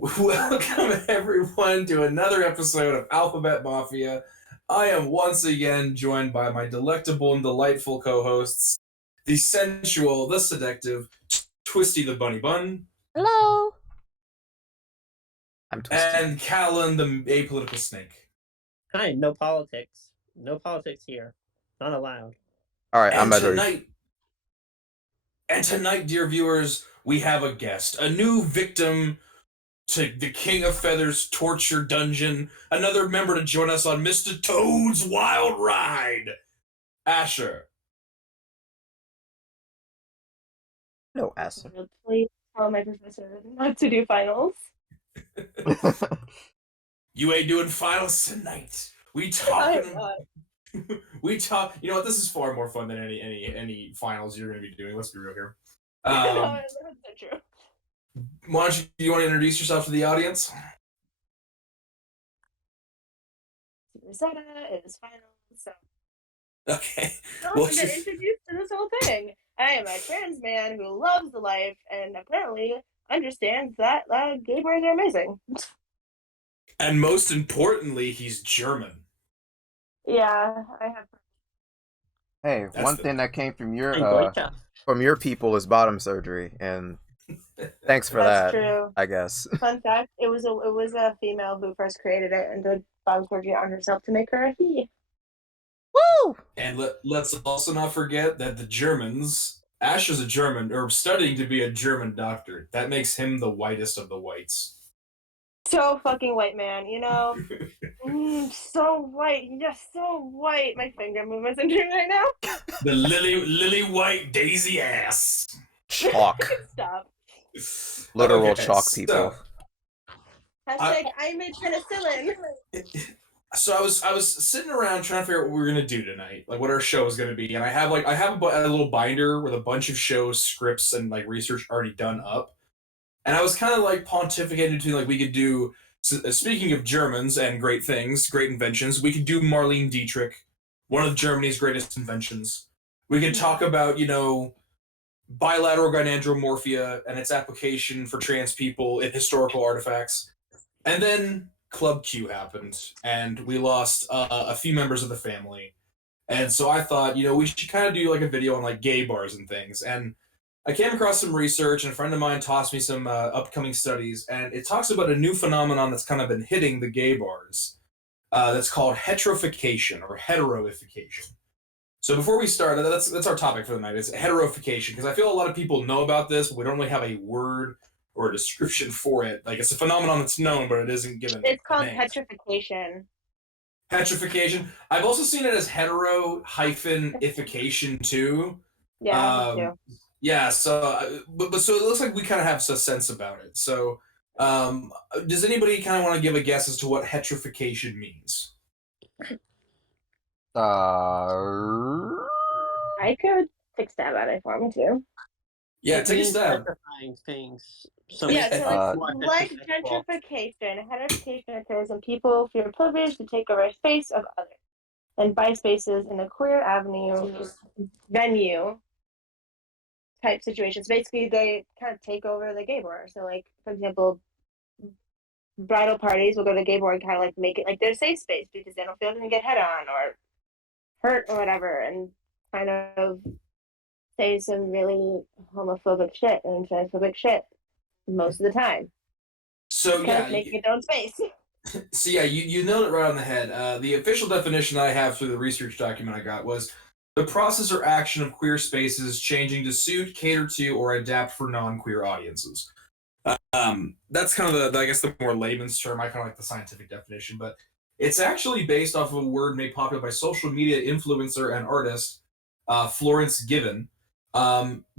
Welcome everyone to another episode of Alphabet Mafia. I am once again joined by my delectable and delightful co-hosts, the sensual, the seductive, Twisty the Bunny Bun, Hello. I'm Twisty. and Callan the apolitical snake. Hi, no politics. No politics here. Not allowed. All right, I'm And ready. tonight, dear viewers, we have a guest, a new victim to the King of Feathers torture dungeon, another member to join us on Mr. Toad's Wild Ride, Asher. No ass. Please tell my professor not to do finals. You ain't doing finals tonight. We talk. You know what? This is far more fun than any finals you're going to be doing. Let's be real here. No, that's not true. Why don't you want to introduce yourself to the audience? Rosetta, it is finals, so Okay. I Well, also get introduced to this whole thing. I am a trans man who loves the life and apparently understands that gay bars are amazing. And most importantly, he's German. Yeah, I have. Hey, That's one the- thing that came from your Deutsche. people is bottom surgery, and thanks for That's that. true. I guess. Fun fact: it was a female who first created it and did bottom surgery on herself to make her a he. Woo! And let's also not forget that the Germans, Asher's a German, or studying to be a German doctor. That makes him the whitest of the whites. So fucking white, man. You know, so white. Just so white. My finger movements are doing right now. The lily white daisy ass. Chalk. Stop. Literal Okay, chalk so- people. Hashtag I made penicillin. So I was sitting around trying to figure out what we were gonna do tonight, like what our show is gonna be, and I have a little binder with a bunch of shows, scripts, and like research already done up, and I was kind of like pontificating between like we could do. Speaking of Germans and great things, great inventions, we could do Marlene Dietrich, one of Germany's greatest inventions. We could talk about bilateral gynandromorphia and its application for trans people in historical artifacts, and then Club Q happened, and we lost a few members of the family. And so I thought, we should kind of do like a video on like gay bars and things. And I came across some research, and a friend of mine tossed me some upcoming studies, and it talks about a new phenomenon that's kind of been hitting the gay bars. That's called hetrification or heteroification. So before we start, that's our topic for the night. It's heteroification, because I feel a lot of people know about this, but we don't really have a word or a description for it. Like, it's a phenomenon that's known, but it isn't given. It's called names. hetrification. Hetrification. I've also seen it as hetero-ification too. Yeah, me too. Yeah. So, but so it looks like we kind of have a sense about it. So, does anybody kind of want to give a guess as to what hetrification means? I could take a stab at it if I want to. Yeah, take a stab. Petrifying things. Yeah, so What it's like is sexual? gentrification. Heterification occurs when people feel privileged to take over space of others and buy spaces in a queer venue type situations. Basically, they kind of take over the gay bar. So, like, for example, bridal parties will go to gay bar and kind of like make it like their safe space because they don't feel they're going to get head on or hurt or whatever, and kind of say some really homophobic shit and transphobic shit most of the time. So Kind of making its own space. So yeah, you nailed it right on the head. The official definition that I have through the research document I got was the process or action of queer spaces changing to suit, cater to, or adapt for non-queer audiences. That's kind of the more layman's term. I kind of like the scientific definition, but it's actually based off of a word made popular by social media influencer and artist Florence Given,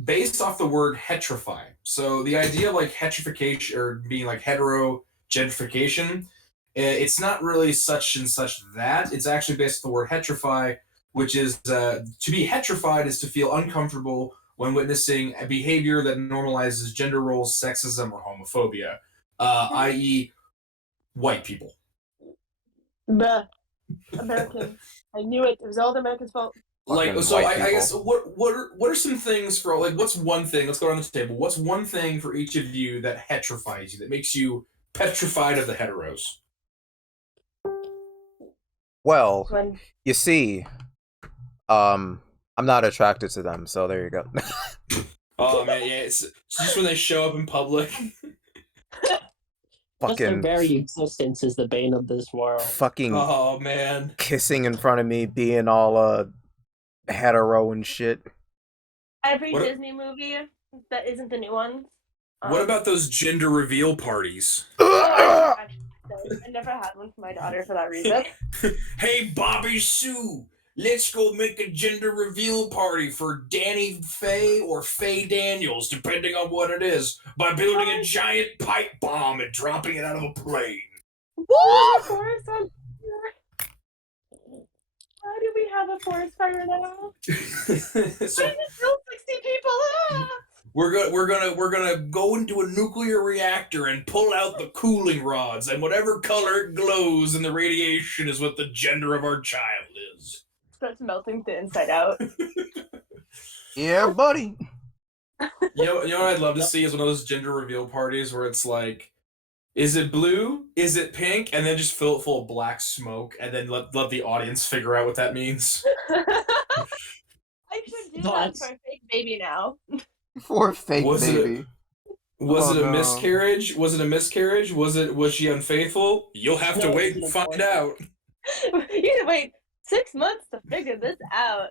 based off the word hetrify. So the idea of like hetrification or being like hetero gentrification, it's not really such and such that. It's actually based on the word hetrify, which is to be hetrified is to feel uncomfortable when witnessing a behavior that normalizes gender roles, sexism, or homophobia, i.e., white people. Bruh. American. I knew it. It was all the Americans' fault. Like, Fucking so white I people. guess what are some things for like what's one thing? Let's go around the table. What's one thing for each of you that hetrifies you, that makes you petrified of the heteros. Well, When you see, I'm not attracted to them, so there you go. Oh man, yeah, it's just when they show up in public. Just their Fucking, very existence is the bane of this world. fucking Oh man. kissing in front of me, being all hetero and shit. every What- Disney movie that isn't the new ones. What about those gender reveal parties? Oh, I never had one for my daughter for that reason. Hey, Bobby Sue, let's go make a gender reveal party for Danny Faye or Faye Daniels, depending on what it is, by building a giant pipe bomb and dropping it out of a plane. Woo! Forest on fire. Why do we have a forest fire now? So Why did it kill 60 people? Ah! we're gonna go into a nuclear reactor and pull out the cooling rods, and whatever color it glows in the radiation is what the gender of our child is. Starts melting the inside out. Yeah, buddy. You know what I'd love to see is one of those gender reveal parties where it's like, is it blue? Is it pink? And then just fill it full of black smoke, and then let the audience figure out what that means. I should do that What? for a fake baby now. For fake Was baby. Was Oh, it a no. miscarriage? Was it a miscarriage? Was she unfaithful? You'll have to No, wait it's and an find abortion. out. You need to wait 6 months to figure this out.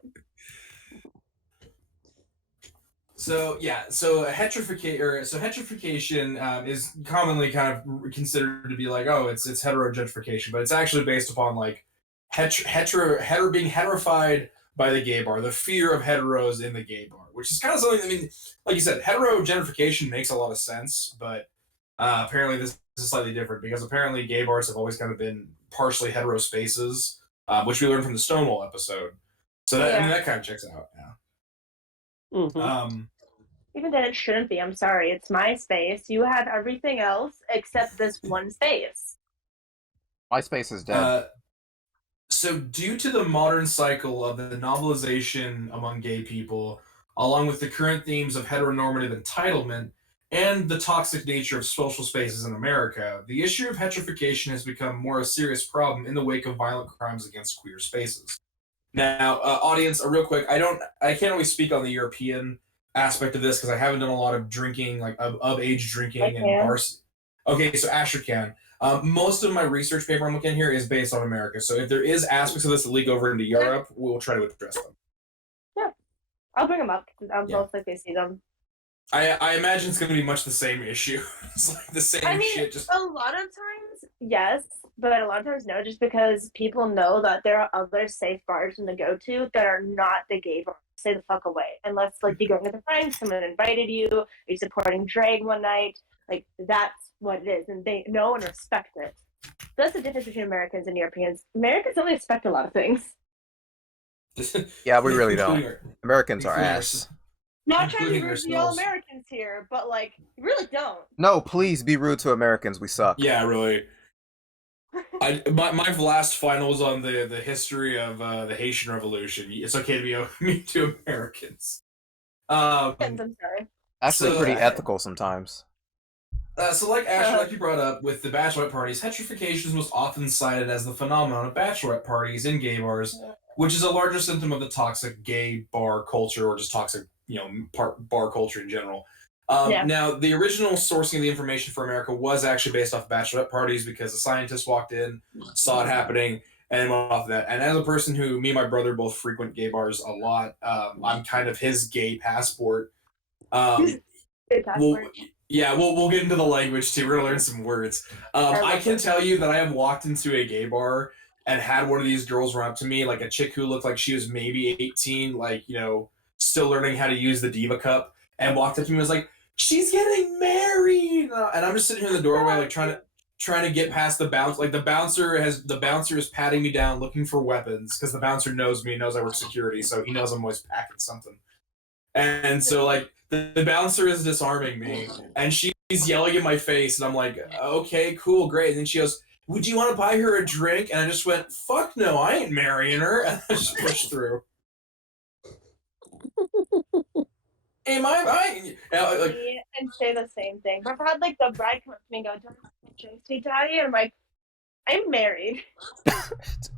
So yeah, so hetrification is commonly kind of considered to be like, oh, it's heterogentrification, but it's actually based upon like being heterified by the gay bar, the fear of heteros in the gay bar, which is kind of something. I mean, like you said, heterogentrification makes a lot of sense, but apparently this is slightly different because apparently gay bars have always kind of been partially hetero spaces, which we learned from the Stonewall episode. So that, I mean, that kind of checks out. Yeah. Mhm. Even then, it shouldn't be. I'm sorry. It's my space. You have everything else except this one space. MySpace is dead. So, due to the modern cycle of the novelization among gay people, along with the current themes of heteronormative entitlement and the toxic nature of social spaces in America, the issue of hetrification has become more a serious problem in the wake of violent crimes against queer spaces. Now, audience, real quick, I can't always speak on the European aspect of this because I haven't done a lot of drinking, like of age drinking and bars. Okay, so Asher can. Most of my research paper I'm looking at here is based on America. So if there is aspects of this that leak over into Europe, we'll try to address them. Yeah. I'll bring them up because I'm Yeah. most likely to see them. I imagine it's going to be much the same issue. It's like the same I mean, shit. Just a lot of times, yes, but a lot of times, no, just because people know that there are other safe bars to go to that are not the gay bar. Stay the fuck away. Unless, like, you're going with a friend, someone invited you, you're supporting drag one night. Like, that's what it is. And they know and respect it. That's the difference between Americans and Europeans. Americans only respect a lot of things. Yeah, we really including don't. our- Americans are including our- ass. Not trying to be Including rude to all ourselves. Americans here, but, like, you really don't. No, please be rude to Americans. We suck. Yeah, really. My last final was on the history of the Haitian Revolution. It's okay to be mean to Americans. I'm sorry. Actually, So, pretty ethical sometimes. So like Ashley, like you brought up with the bachelorette parties, hetrification is most often cited as the phenomenon of bachelorette parties in gay bars, which is a larger symptom of the toxic gay bar culture or just toxic, bar culture in general. Now, the original sourcing of the information for America was actually based off bachelorette parties because a scientist walked in, saw it happening, and went off that. And as a person who, me and my brother both frequent gay bars a lot, I'm kind of his gay passport. Good passport. We'll get into the language too. We're gonna learn some words. I can tell you that I have walked into a gay bar and had one of these girls run up to me, like a chick who looked like she was maybe 18, like, still learning how to use the Diva Cup, and walked up to me and was like, "She's getting married," and I'm just sitting here in the doorway, like trying to get past the bounce. Like the bouncer is patting me down, looking for weapons because the bouncer knows me, knows I work security, so he knows I'm always packing something. And so like the bouncer is disarming me, and she's yelling in my face, and I'm like, okay, cool, great. And then she goes, "Would you want to buy her a drink?" And I just went, "Fuck no, I ain't marrying her," and I just pushed through. And say the same thing. But I've had like the bride come up to me and go, "Do you want to drink, sweet daddy? And I'm like, I'm married.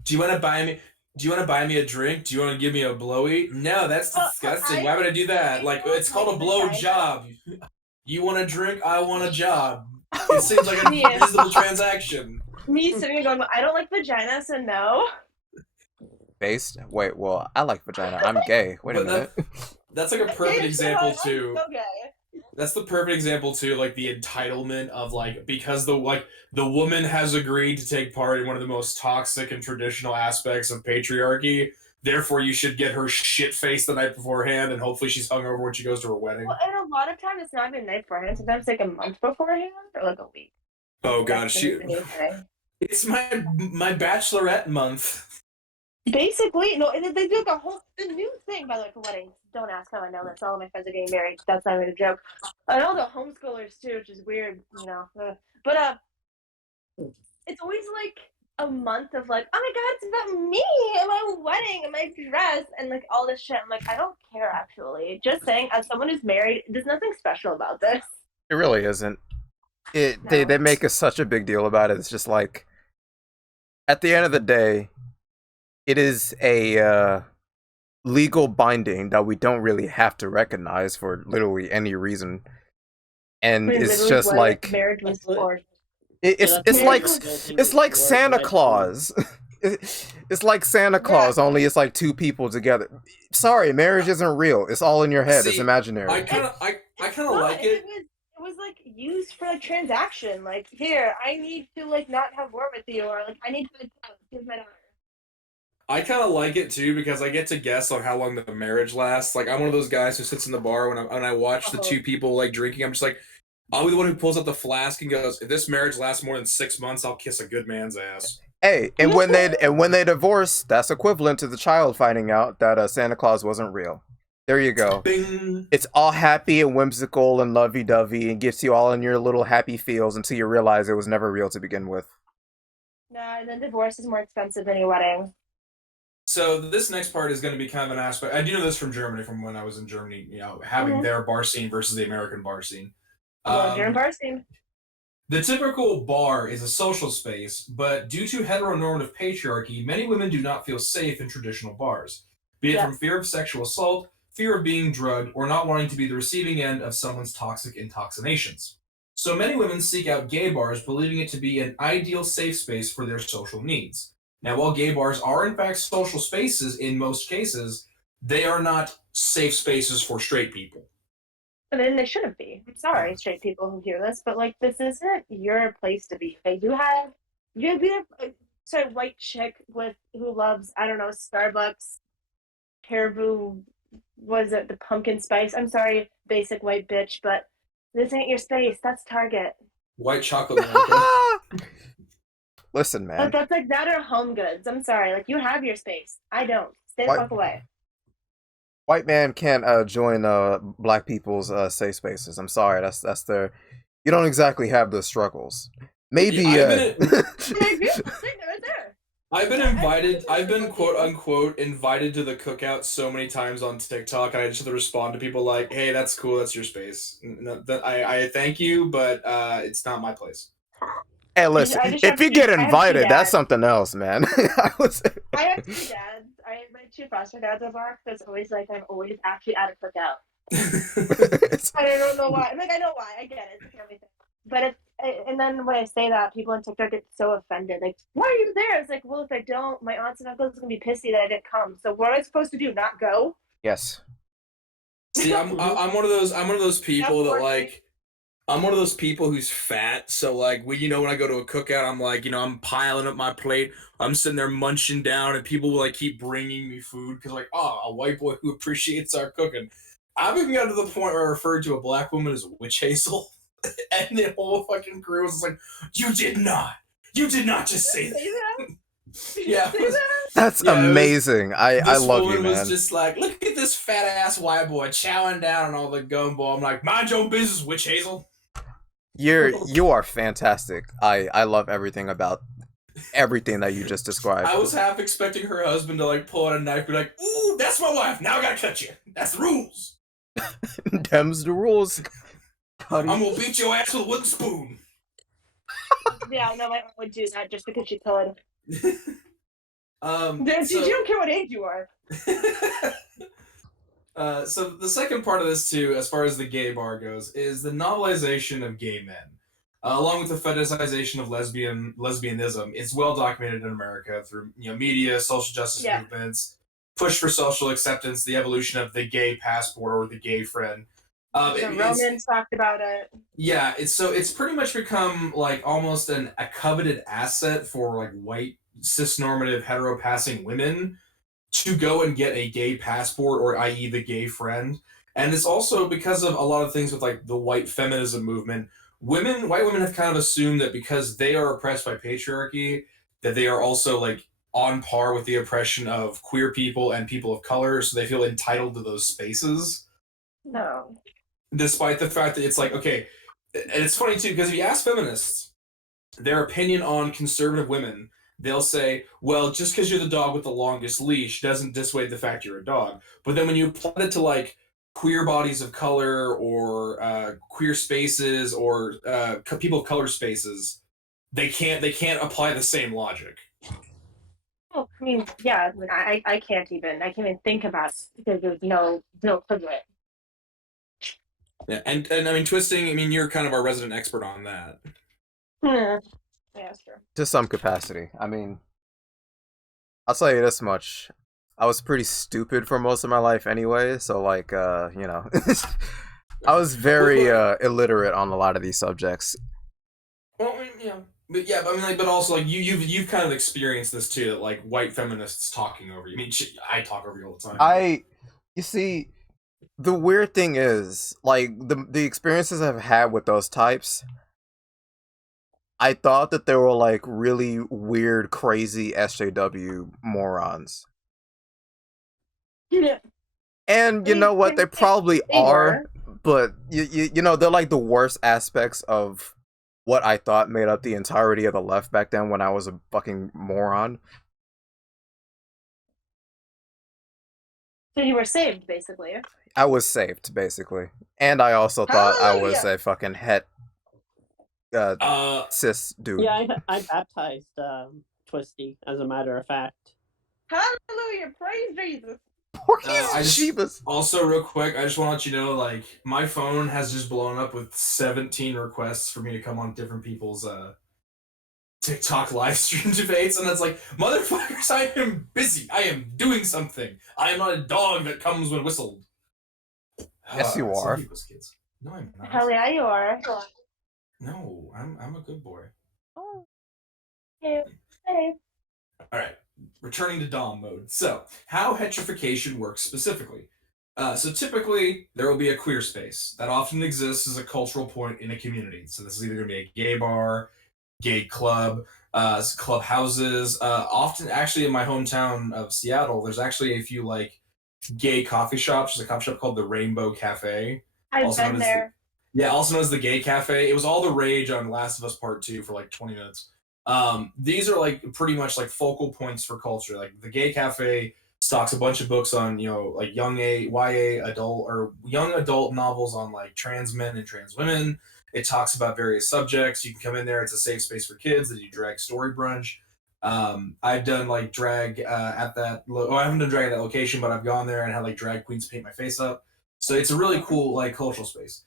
Do you want to buy me? Do you want to buy me a drink? Do you want to give me a blowy? No, that's disgusting. Why would I do that? Like, it's called a blow job. You want a drink? I want a job. It seems like a reasonable transaction. Me sitting there going, I don't like vagina, so no. Based? Wait, well, I like vagina. I'm gay. Wait a minute. That's like a perfect example I'm too. so gay. That's the perfect example too, like the entitlement of like, because the woman has agreed to take part in one of the most toxic and traditional aspects of patriarchy. Therefore, you should get her shit faced the night beforehand, and hopefully she's hungover when she goes to her wedding. Well, and a lot of times it's not even the night beforehand. Sometimes like a month beforehand or like a week. Oh god, it's my bachelorette month. Basically, no, and they do the new thing, by the way, for weddings. Don't ask how I know this. All of my friends are getting married. That's not even a joke. And all the homeschoolers, too, which is weird, you know. But it's always like a month of like, oh my god, it's about me and my wedding and my dress and like all this shit. I'm like, I don't care, actually. Just saying, as someone who's married, there's nothing special about this. It really isn't. No. They make such a big deal about it. It's just like, at the end of the day, it is a legal binding that we don't really have to recognize for literally any reason, and it's just like marriage was for. It's like Santa Claus. It's like Santa Claus, only it's like two people together. Sorry, marriage isn't real. It's all in your head. It's imaginary. I kind of like it. It was like used for a transaction. Like, here, I need to like not have war with you, or like I need to give my daughter. I kind of like it too because I get to guess on how long the marriage lasts. Like, I'm one of those guys who sits in the bar when I watch the two people like drinking. I'm just like, I'll be the one who pulls up the flask and goes, "If this marriage lasts more than 6 months, I'll kiss a good man's ass." Hey, and when they divorce, that's equivalent to the child finding out that Santa Claus wasn't real. There you go. Bing. It's all happy and whimsical and lovey-dovey and gets you all in your little happy feels until you realize it was never real to begin with. No, and then divorce is more expensive than your wedding. So this next part is going to be kind of an aspect. I do know this from Germany, from when I was in Germany. You know, having their bar scene versus the American bar scene. German bar scene. The typical bar is a social space, but due to heteronormative patriarchy, many women do not feel safe in traditional bars, be it from fear of sexual assault, fear of being drugged, or not wanting to be the receiving end of someone's toxic intoxications. So many women seek out gay bars, believing it to be an ideal safe space for their social needs. Now, while gay bars are in fact social spaces in most cases, they are not safe spaces for straight people. But then they shouldn't be. I'm sorry, straight people who hear this, but like this isn't your place to be. Like, you'd be a white chick who loves, I don't know, Starbucks, Caribou, what is it, the pumpkin spice? I'm sorry, basic white bitch, but this ain't your space. That's Target. White chocolate. Listen, man. That's like that or Home Goods. I'm sorry. Like, you have your space. I don't. Stay the fuck away. White man can't join black people's safe spaces. I'm sorry. That's their. You don't exactly have those struggles. Maybe. I've been invited. I've been quote unquote invited to the cookout so many times on TikTok, and I just have to respond to people like, "Hey, that's cool. That's your space. I thank you, but it's not my place." Hey, listen. If you get invited, that's something else, man. I have two dads. I have my two foster dads of ours. That's always like I'm always actually at a cookout. I don't know why. I'm like, I know why. I get it. It's a family thing. But and then when I say that, people on TikTok get so offended. Like, why are you there? It's like, well, if I don't, my aunts and uncles are gonna be pissy that I didn't come. So what am I supposed to do? Not go? Yes. See, I'm one of those people that like. I'm one of those people who's fat, so like when I go to a cookout, I'm like, I'm piling up my plate, I'm sitting there munching down, and people will like keep bringing me food because like, oh, a white boy who appreciates our cooking. I've even gotten to the point where I referred to a black woman as a witch hazel, and the whole fucking crew was like, you did not just say that. Yeah, that's amazing. I love you, man. Was just like, look at this fat ass white boy chowing down on all the gumbo. I'm like, mind your own business, witch hazel. You are fantastic. I love everything about everything that you just described. I was half expecting her husband to like pull out a knife, be like, "Ooh, that's my wife. Now I gotta cut you. That's the rules. Them's the rules. I'm gonna beat your ass with a wooden spoon." Yeah, no, my aunt would do that just because she could. So, You don't care what age you are. So the second part of this too, as far as the gay bar goes, is the novelization of gay men. Along with the fetishization of lesbianism, it's well documented in America through media, social justice movements, push for social acceptance, the evolution of the gay passport or the gay friend. The Romans talked about it. Yeah, it's pretty much become like almost a coveted asset for like white cis-normative hetero-passing women to go and get a gay passport, or i.e. the gay friend. And it's also because of a lot of things with like the white feminism movement. White women have kind of assumed that because they are oppressed by patriarchy, that they are also like on par with the oppression of queer people and people of color, so they feel entitled to those spaces. No. Despite the fact that it's like, okay, and it's funny too, because if you ask feminists their opinion on conservative women, they'll say, well, just because you're the dog with the longest leash doesn't dissuade the fact you're a dog. But then when you apply it to like queer bodies of color or queer spaces or people of color spaces, they can't apply the same logic. Oh, I mean, yeah, I can't even think about it because there's no privilege. Yeah, and I mean, twisting, I mean, you're kind of our resident expert on that. Yeah, that's true. To some capacity. I mean, I'll tell you this much. I was pretty stupid for most of my life anyway, so like, I was very illiterate on a lot of these subjects. Well, I mean, but I mean, like, but also like you've kind of experienced this too, that like white feminists talking over you. I mean, I talk over you all the time. You see, the weird thing is, like, the experiences I've had with those types, I thought that they were like really weird, crazy SJW morons. Yeah. And you know what? They probably are, but you know, they're like the worst aspects of what I thought made up the entirety of the left back then when I was a fucking moron. So you were saved, basically. I was saved, basically. And I also thought I was a fucking cis dude. Yeah, I baptized Twisty, as a matter of fact. Hallelujah! Praise Jesus! Also, real quick, I just want to let you know, like, my phone has just blown up with 17 requests for me to come on different people's TikTok live stream debates, and it's like, motherfuckers, I am busy. I am doing something. I am not a dog that comes when whistled. Yes, you are. Kids. No, I'm not. Hell yeah, you are. No, I'm a good boy. Oh. Hey. All right, returning to Dom mode. So, how hetrification works specifically. So typically, there will be a queer space that often exists as a cultural point in a community. So this is either going to be a gay bar, gay club, club houses. Often, actually, in my hometown of Seattle, there's actually a few like gay coffee shops. There's a coffee shop called the Rainbow Cafe. I've been there. Also known as the Gay Cafe. It was all the rage on Last of Us Part 2 for like 20 minutes. These are like pretty much like focal points for culture. Like the Gay Cafe stocks a bunch of books on, like YA adult or young adult novels on like trans men and trans women. It talks about various subjects. You can come in there. It's a safe space for kids. They do drag story brunch. I've done like drag at that. I haven't done drag at that location, but I've gone there and had like drag queens paint my face up. So it's a really cool like cultural space.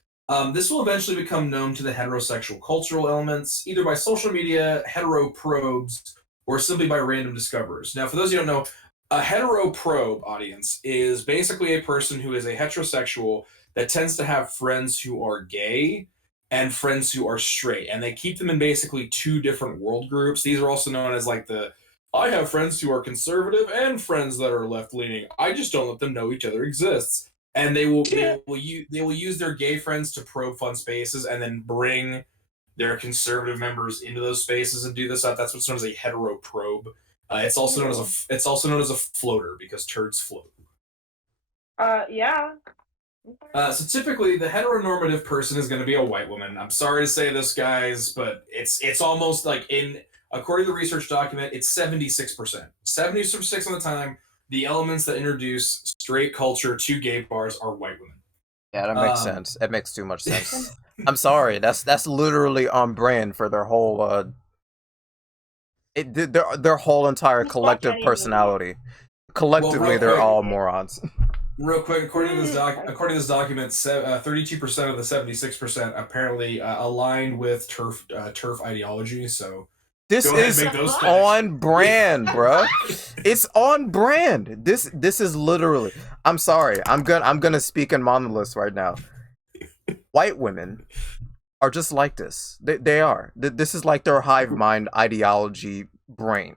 This will eventually become known to the heterosexual cultural elements, either by social media, hetero probes, or simply by random discoverers. Now, for those who don't know, a hetero probe audience is basically a person who is a heterosexual that tends to have friends who are gay and friends who are straight, and they keep them in basically two different world groups. These are also known as like I have friends who are conservative and friends that are left-leaning. I just don't let them know each other exists. And they will use their gay friends to probe fun spaces and then bring their conservative members into those spaces and do this stuff. That's what's known as a hetero probe. It's also known as a floater because turds float. Yeah. So typically, the heteronormative person is going to be a white woman. I'm sorry to say this, guys, but it's almost like according to the research document, it's 76%. 76% of the time, the elements that introduce straight culture to gay bars are white women. Yeah, that makes sense. It makes too much sense. I'm sorry. That's literally on brand for their whole their whole entire Just watch collective any of them. personality. Collectively, real they're quick- all morons. Real quick, according to this document, 32% of the 76% apparently aligned with turf ideology. So This go ahead and is make those on brand, bruh. It's on brand. This is literally. I'm sorry. I'm gonna speak in monoliths right now. White women are just like this. They are. This is like their hive mind ideology brain.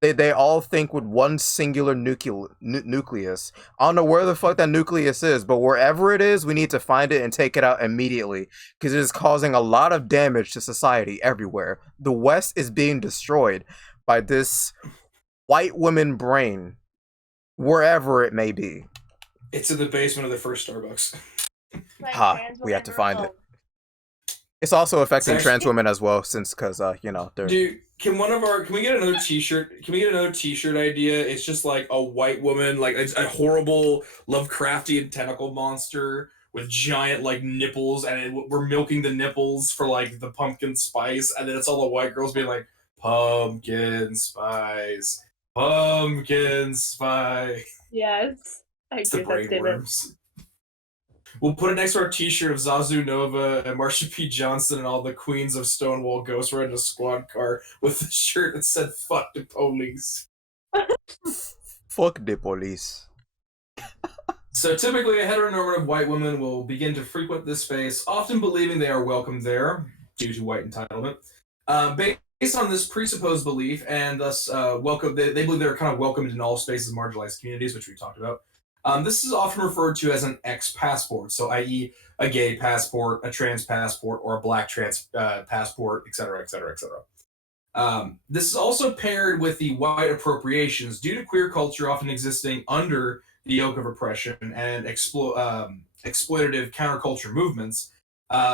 They all think with one singular nucleus. I don't know where the fuck that nucleus is, but wherever it is, we need to find it and take it out immediately because it is causing a lot of damage to society everywhere. The West is being destroyed by this white woman brain, wherever it may be. It's in the basement of the first Starbucks. Like Ha, trans we have to find women it. It's also affecting It's trans women as well, since they're. Dude, can we get another T-shirt? Can we get another T-shirt idea? It's just like a white woman, like it's a horrible Lovecraftian tentacle monster with giant like nipples, and we're milking the nipples for like the pumpkin spice, and then it's all the white girls being like pumpkin spice, pumpkin spice. Yes. I It's the agree with that statement. brainworms. We'll put it next to our T-shirt of Zazu Nova and Marsha P. Johnson and all the queens of Stonewall Ghost riding a squad car with the shirt that said "Fuck the police." Fuck the police. So typically, a heteronormative white woman will begin to frequent this space, often believing they are welcome there due to white entitlement. Based on this presupposed belief, and thus welcome, they believe they're kind of welcomed in all spaces, marginalized communities, which we talked about. This is often referred to as an X passport, so i.e. a gay passport, a trans passport, or a black trans passport, etc., etc., etc. This is also paired with the white appropriations due to queer culture often existing under the yoke of oppression and exploitative counterculture movements.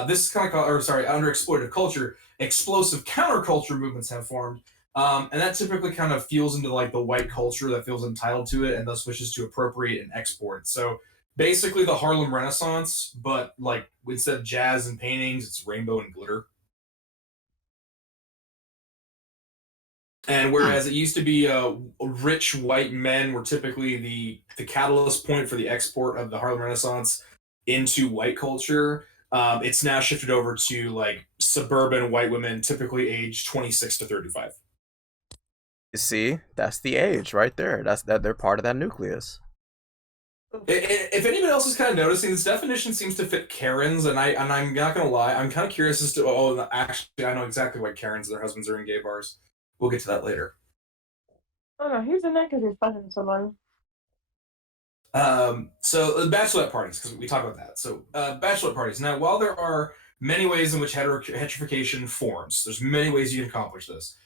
This is kind of under exploitative culture, explosive counterculture movements have formed. And that typically kind of fuels into like the white culture that feels entitled to it and thus wishes to appropriate and export. So basically the Harlem Renaissance, but like instead of jazz and paintings, it's rainbow and glitter. And whereas it used to be rich white men were typically the catalyst point for the export of the Harlem Renaissance into white culture, it's now shifted over to like suburban white women, typically aged 26 to 35. You see, that's the age right there. That's that they're part of that nucleus. If anybody else is kind of noticing, this definition seems to fit Karens, and I'm not gonna lie, I'm kind of curious as to. Oh, actually, I know exactly why Karens and their husbands are in gay bars. We'll get to that later. Oh no, he's in there because he's fucking someone. So bachelorette parties, because we talk about that. So bachelorette parties. Now, while there are many ways in which hetrification forms, there's many ways you can accomplish this.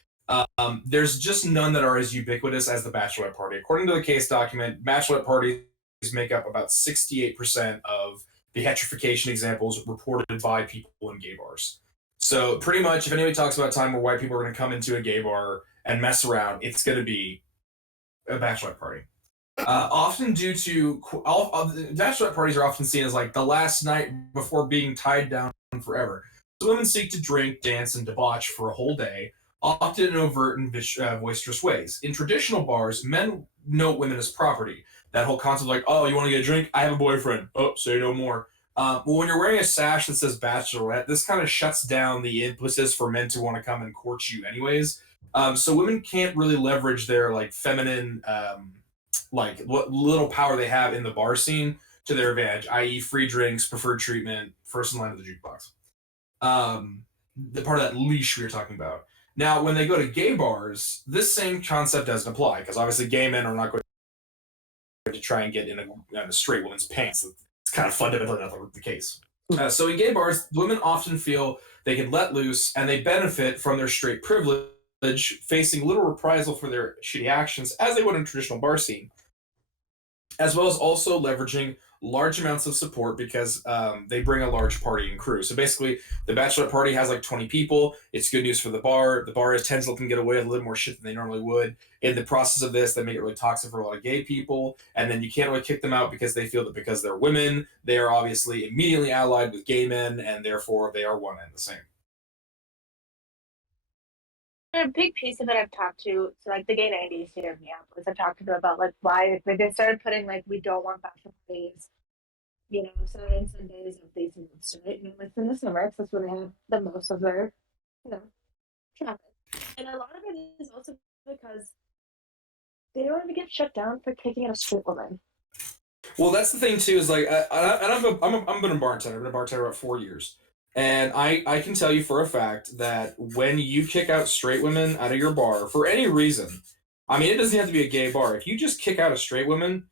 There's just none that are as ubiquitous as the bachelorette party. According to the case document, bachelorette parties make up about 68% of the hetrification examples reported by people in gay bars. So pretty much, if anybody talks about a time where white people are going to come into a gay bar and mess around, it's going to be a bachelorette party. Often due to bachelorette parties are often seen as like the last night before being tied down forever. So women seek to drink, dance, and debauch for a whole day, often in overt and boisterous ways. In traditional bars, men note women as property. That whole concept, like, oh, you want to get a drink? I have a boyfriend. Oh, say no more. Well, when you're wearing a sash that says bachelorette, this kind of shuts down the impetus for men to want to come and court you, anyways. So women can't really leverage their like feminine, like what little power they have in the bar scene to their advantage, i.e., free drinks, preferred treatment, first in line to the jukebox. The part of that leash we were talking about. Now, when they go to gay bars, this same concept doesn't apply because obviously gay men are not going to try and get in a straight woman's pants. It's kind of fundamentally not the case. So in gay bars, women often feel they can let loose and they benefit from their straight privilege, facing little reprisal for their shitty actions as they would in a traditional bar scene, as well as also leveraging large amounts of support because they bring a large party and crew. So basically, the bachelorette party has like 20 people. It's good news for the bar. The bar tends to let them get away with a little more shit than they normally would. In the process of this, they make it really toxic for a lot of gay people. And then you can't really kick them out because they feel that because they're women, they are obviously immediately allied with gay men, and therefore they are one and the same. a big piece of it I've talked to, so like the gay 90s here in Minneapolis, I've talked to them about like why like they started putting like we don't want bachelor parties, Saturday and Sundays of these months, right? And it's in the summer, 'cause that's when they have the most of their, you know, traffic. And a lot of it is also because they don't want to get shut down for kicking out a straight woman. Well, that's the thing too. Is like, I've been a bartender. I've been a bartender about 4 years, and I can tell you for a fact that when you kick out straight women out of your bar for any reason, I mean, it doesn't have to be a gay bar. If you just kick out a straight woman,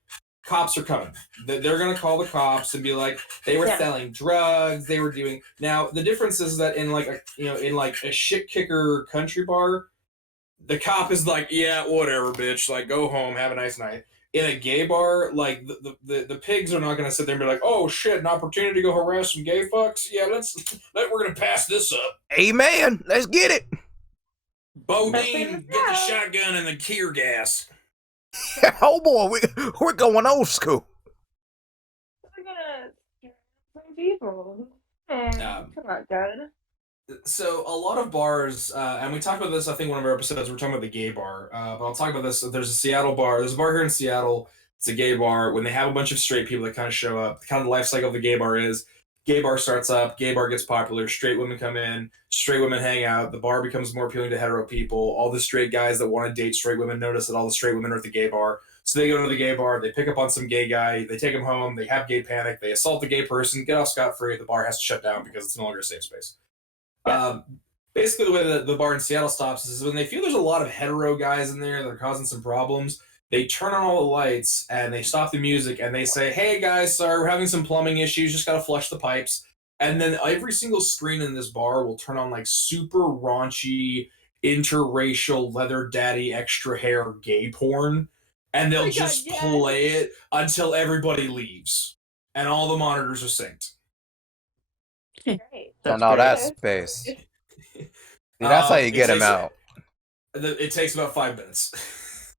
cops are coming. They're gonna call the cops and be like, they were selling drugs. They were doing. Now the difference is that in like a shit kicker country bar, the cop is like, yeah, whatever, bitch. Like, go home, have a nice night. In a gay bar, like the pigs are not gonna sit there and be like, oh shit, an opportunity to go harass some gay fucks. Yeah, we're gonna pass this up. Amen. Let's get it. Bodine, get the shotgun and the tear gas. Oh boy, we're going old school. We're gonna some people. Come on, God. So a lot of bars, and we talked about this, I think one of our episodes, we're talking about the gay bar, but I'll talk about this. There's a Seattle bar. There's a bar here in Seattle. It's a gay bar. When they have a bunch of straight people that kind of show up, kind of the life cycle of the gay bar is, gay bar starts up, gay bar gets popular, straight women come in, straight women hang out, the bar becomes more appealing to hetero people. All the straight guys that want to date straight women notice that all the straight women are at the gay bar. So they go to the gay bar, they pick up on some gay guy, they take him home, they have gay panic, they assault the gay person, get off scot-free, the bar has to shut down because it's no longer a safe space. Basically, the way that the bar in Seattle stops is when they feel there's a lot of hetero guys in there that are causing some problems, they turn on all the lights and they stop the music and they say, hey guys, sorry, we're having some plumbing issues, just gotta flush the pipes. And then every single screen in this bar will turn on like super raunchy, interracial, leather daddy, extra hair gay porn. And they'll just play it until everybody leaves. And all the monitors are synced. Great. So now that's space. See, that's how you get him out. It takes about 5 minutes.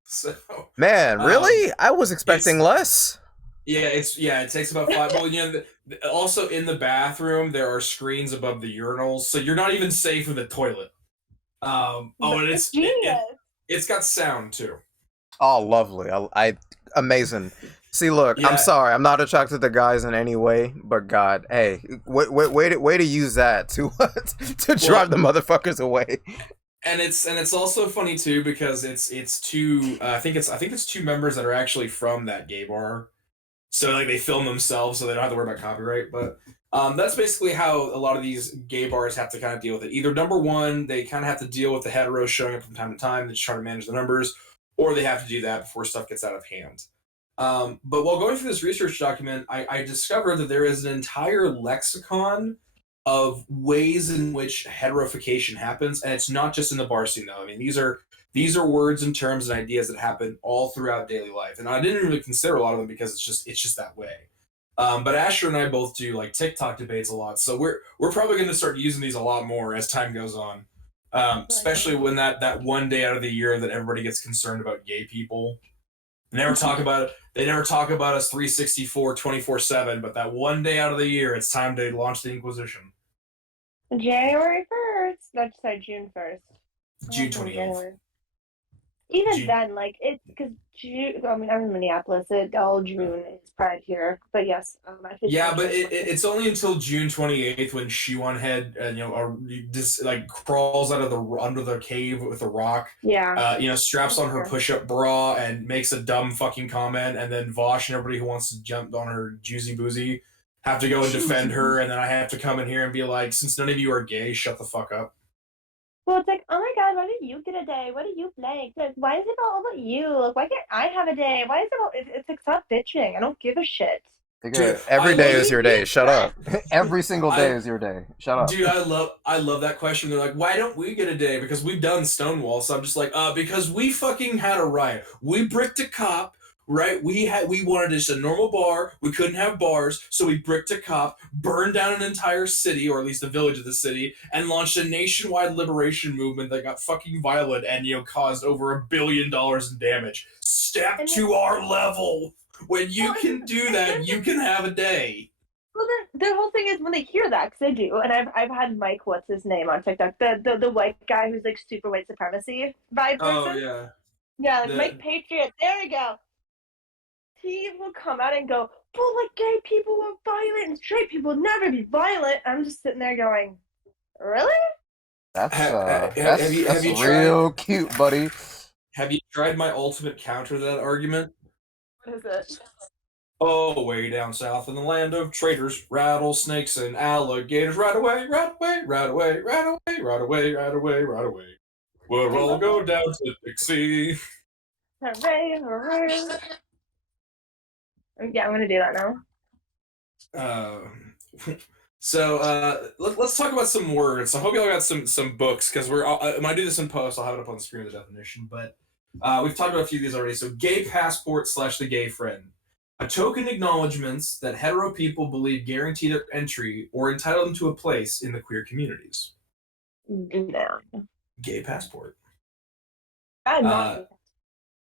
So man, really? I was expecting less. Yeah, it takes about 5. Well, also in the bathroom there are screens above the urinals, so you're not even safe in the toilet. And it's got sound too. Oh, lovely! I amazing. See, look, Yeah. I'm sorry, I'm not attracted to guys in any way, but God, hey, way to use that to drive the motherfuckers away. And it's also funny too because it's two I think it's two members that are actually from that gay bar, so like they film themselves so they don't have to worry about copyright. But that's basically how a lot of these gay bars have to kind of deal with it. Either number one, they kind of have to deal with the heteros showing up from time to time, they just try to manage the numbers, or they have to do that before stuff gets out of hand. But while going through this research document, I discovered that there is an entire lexicon of ways in which heterification happens, and it's not just in the bar scene though. I mean, these are words and terms and ideas that happen all throughout daily life, and I didn't really consider a lot of them because it's just that way. But Asher and I both do like TikTok debates a lot, so we're probably going to start using these a lot more as time goes on. Especially when that one day out of the year that everybody gets concerned about gay people. They never talk about it. They never talk about us 364, 24/7, but that one day out of the year, it's time to launch the Inquisition. January 1st. That's June 1st. June 28th. Even then, like, it's because June, I mean, I'm in Minneapolis, all June is Pride here, but yes. I think Yeah, but it's only until June 28th when Shiwan Head, like crawls out of under the cave with a rock. Yeah. Straps on her push-up bra and makes a dumb fucking comment, and then Vosh and everybody who wants to jump on her juicy boozy have to go and defend her, and then I have to come in here and be like, since none of you are gay, shut the fuck up. Well, it's like, oh my god, why did you get a day? What do you like? Like, why is it all about you? Like, why can't I have a day? Why is it all? It's like, stop bitching. I don't give a shit. Dude, every day is your day. Shut up. Every single day is your day. Shut up. Dude, I love that question. They're like, why don't we get a day? Because we've done Stonewall. So I'm just like, because we fucking had a riot. We bricked a cop. Right, we wanted just a normal bar. We couldn't have bars, so we bricked a cop, burned down an entire city, or at least a village of the city, and launched a nationwide liberation movement that got fucking violent and caused over $1 billion in damage. Step to our level. When you can do that, you can have a day. Well, then their whole thing is when they hear that, because they do, and I've had Mike, what's his name on TikTok, the white guy who's like super white supremacy vibe Oh person. yeah. Yeah, like Mike The Patriot. There we go. He will come out and go, "Well, like gay people are violent, and straight people would never be violent." I'm just sitting there going, "Really?" That's you tried real cute, buddy. my ultimate counter to that argument? What is it? Oh, way down south in the land of traitors, rattlesnakes and alligators. Right away, right away, right away, right away, right away, right away, right away. We'll all go down to Dixie. Hooray, hooray. Yeah, I'm gonna do that now. Let's talk about some words. I hope y'all got some books because when I do this in post, I'll have it up on the screen the definition. But we've talked about a few of these already. So, gay passport / the gay friend, a token acknowledgments that hetero people believe guarantee their entry or entitle them to a place in the queer communities. No. Gay passport. I'm not.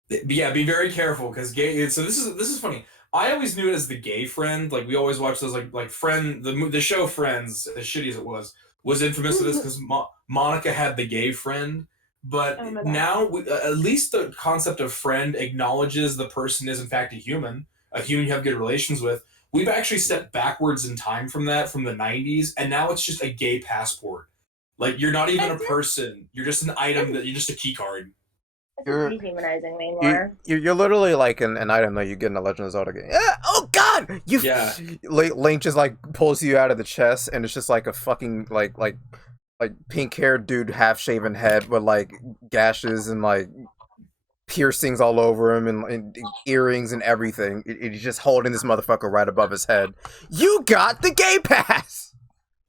Yeah, be very careful because gay. So this is funny. I always knew it as the gay friend. Like we always watched those like friend the show Friends, as shitty as it was infamous for this because Monica had the gay friend. But Oh my God. now at least the concept of friend acknowledges the person is in fact a human you have good relations with. We've actually stepped backwards in time from that from the 90s, and now it's just a gay passport. Like you're not even a person. You're just an item that you're just a key card. It's dehumanizing me more. You're literally like an item that you get in a Legend of Zelda game. Yeah. Oh God! Yeah. Link just like pulls you out of the chest, and it's just like a fucking like pink haired dude, half shaven head with like gashes and like piercings all over him and earrings and everything. He's just holding this motherfucker right above his head. You got the gay pass.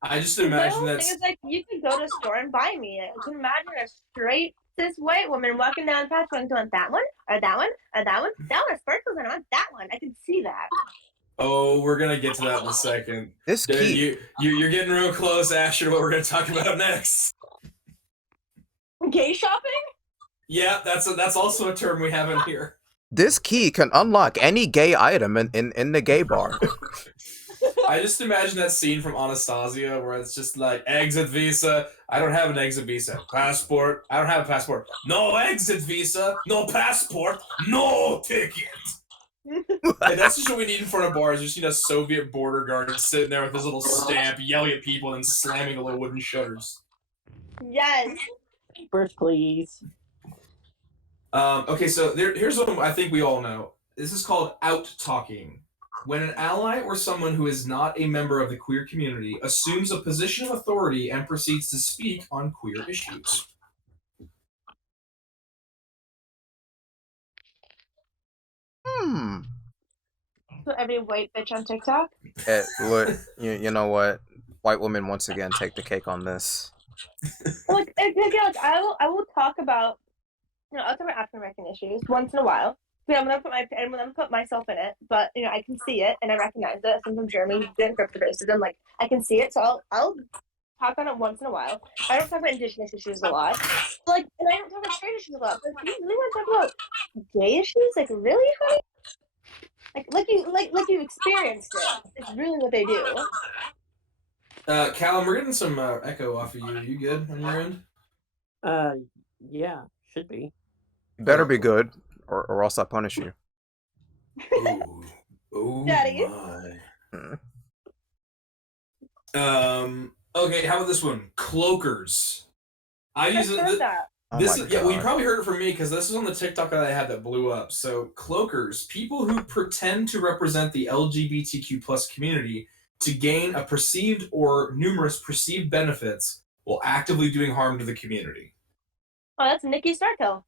I just imagine that. The thing is, like, you could go to a store and buy me it. You can imagine a straight cis white woman walking down the path going, "Do you want that one? Or that one? Or that one? That one has sparkles and I want that one." I can see that. Oh, we're gonna get to that in a second. This key. You're getting real close, Asher. What we're gonna talk about next? Gay shopping? Yeah, that's also a term we have in here. This key can unlock any gay item in the gay bar. I just imagine that scene from Anastasia where it's just like exit visa. I don't have an exit visa. Passport. I don't have a passport. No exit visa. No passport. No ticket. Hey, that's just what we need in front of bars. We just need a Soviet border guard sitting there with his little stamp, yelling at people and slamming the little wooden shutters. Yes. First, please. Okay, so here's what I think we all know. This is called out-talking. When an ally or someone who is not a member of the queer community assumes a position of authority and proceeds to speak on queer issues. So every white bitch on TikTok? Look, you know what? White women once again take the cake on this. Look, I will talk about, I'll talk about African American issues once in a while. I'm gonna put myself in it, but I can see it and I recognize it. I'm from Germany, didn't grip the racism, like I can see it, so I'll talk on it once in a while. I don't talk about indigenous issues a lot, and I don't talk about straight issues a lot. But if you really want to talk about gay issues, like really, honey, like you experienced it. It's really what they do. Callum, we're getting some echo off of you. Are you good on your end? Yeah, should be. You better be good, or else I punish you. Oh Daddy. my. Okay, how about this one? Cloakers. I use it. Well, you probably heard it from me because this is on the TikTok that I had that blew up. So, cloakers, people who pretend to represent the LGBTQ plus community to gain a perceived or numerous perceived benefits while actively doing harm to the community. Oh, that's Nikki Starkill.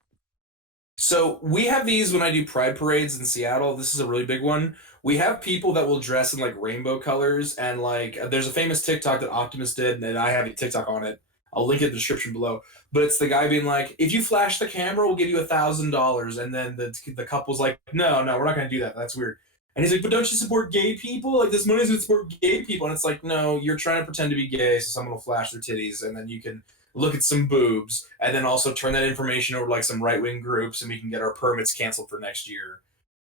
So we have these when I do pride parades in Seattle. This is a really big one. We have people that will dress in like rainbow colors, and like there's a famous TikTok that Optimus did, and I have a TikTok on it. I'll link it in the description below. But it's the guy being like, if you flash the camera, we'll give you $1,000. And then the couple's like, no, we're not going to do that. That's weird. And he's like, but don't you support gay people? Like, this money's going to support gay people. And it's like, no, you're trying to pretend to be gay so someone will flash their titties. And then you can look at some boobs and then also turn that information over to like some right-wing groups and we can get our permits canceled for next year.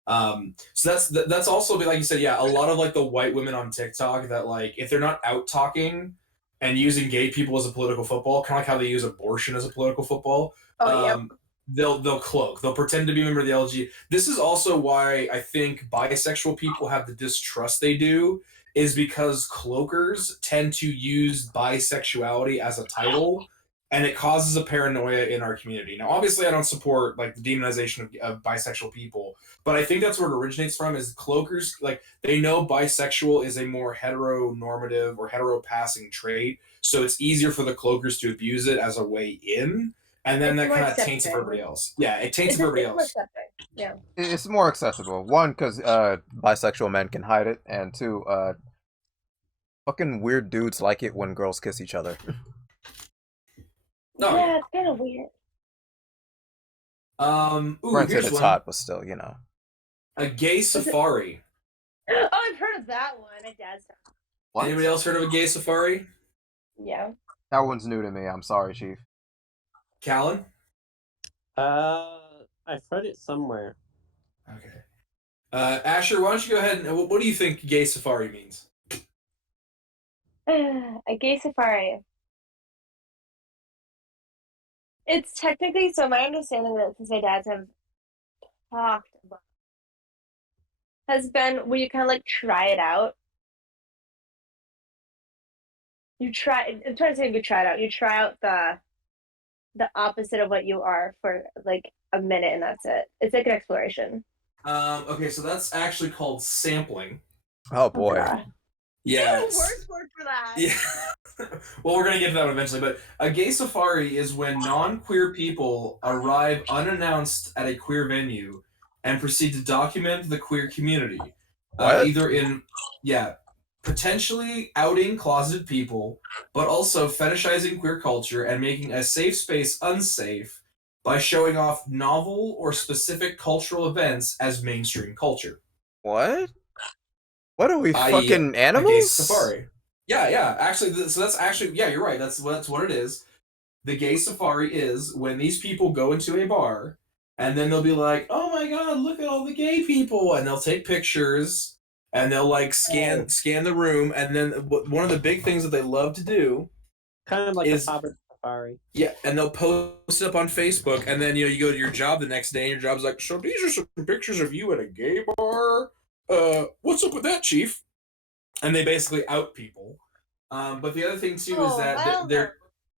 So that's also like you said, yeah, a lot of like the white women on TikTok that like if they're not out talking and using gay people as a political football, kind of like how they use abortion as a political football. Oh, yep. They'll cloak. They'll pretend to be a member of the LG. This is also why I think bisexual people have the distrust they do, is because cloakers tend to use bisexuality as a title, and it causes a paranoia in our community. Now, obviously, I don't support like the demonization of bisexual people, but I think that's where it originates from. Is cloakers like they know bisexual is a more heteronormative or hetero-passing trait, so it's easier for the cloakers to abuse it as a way in, and then It's that more kind of taints it for accepting. everybody else. Yeah, it taints it for everybody It's more else. accepting. Yeah. It's more accessible. One, because bisexual men can hide it, and two, fucking weird dudes like it when girls kiss each other. Oh, Yeah, it's kind of weird. Granted, Here's it's one. hot, but still, you know. A gay safari. Oh, I've heard of that one. My dad's. What? Anybody else heard of a gay safari? Yeah. That one's new to me. I'm sorry, Chief. Callan? I've heard it somewhere. Okay. Asher, why don't you go ahead and what do you think gay safari means? A gay safari. It's technically, so my understanding of it, since my dads have talked about, has been where you kind of like try it out. I'm trying to say you try it out. You try out the opposite of what you are for like a minute, and that's it. It's like an exploration. Okay, so that's actually called sampling. Oh boy. God. Yeah. Worst word for that. Yeah. Well, we're gonna get to that one eventually, but a gay safari is when non-queer people arrive unannounced at a queer venue and proceed to document the queer community. What? Either potentially outing closeted people, but also fetishizing queer culture and making a safe space unsafe by showing off novel or specific cultural events as mainstream culture. What? What are we, i.e. fucking A gay animals? safari. Yeah. Actually, so that's actually, yeah, you're right. That's what it is. The gay safari is when these people go into a bar and then they'll be like, "Oh my god, look at all the gay people," and they'll take pictures and they'll like scan the room, and then one of the big things that they love to do Kind of like is a pop-up safari. yeah, and they'll post it up on Facebook, and then you go to your job the next day, and your job's like, "So these are some pictures of you at a gay bar. What's up with that, Chief?" And they basically out people. But the other thing too is that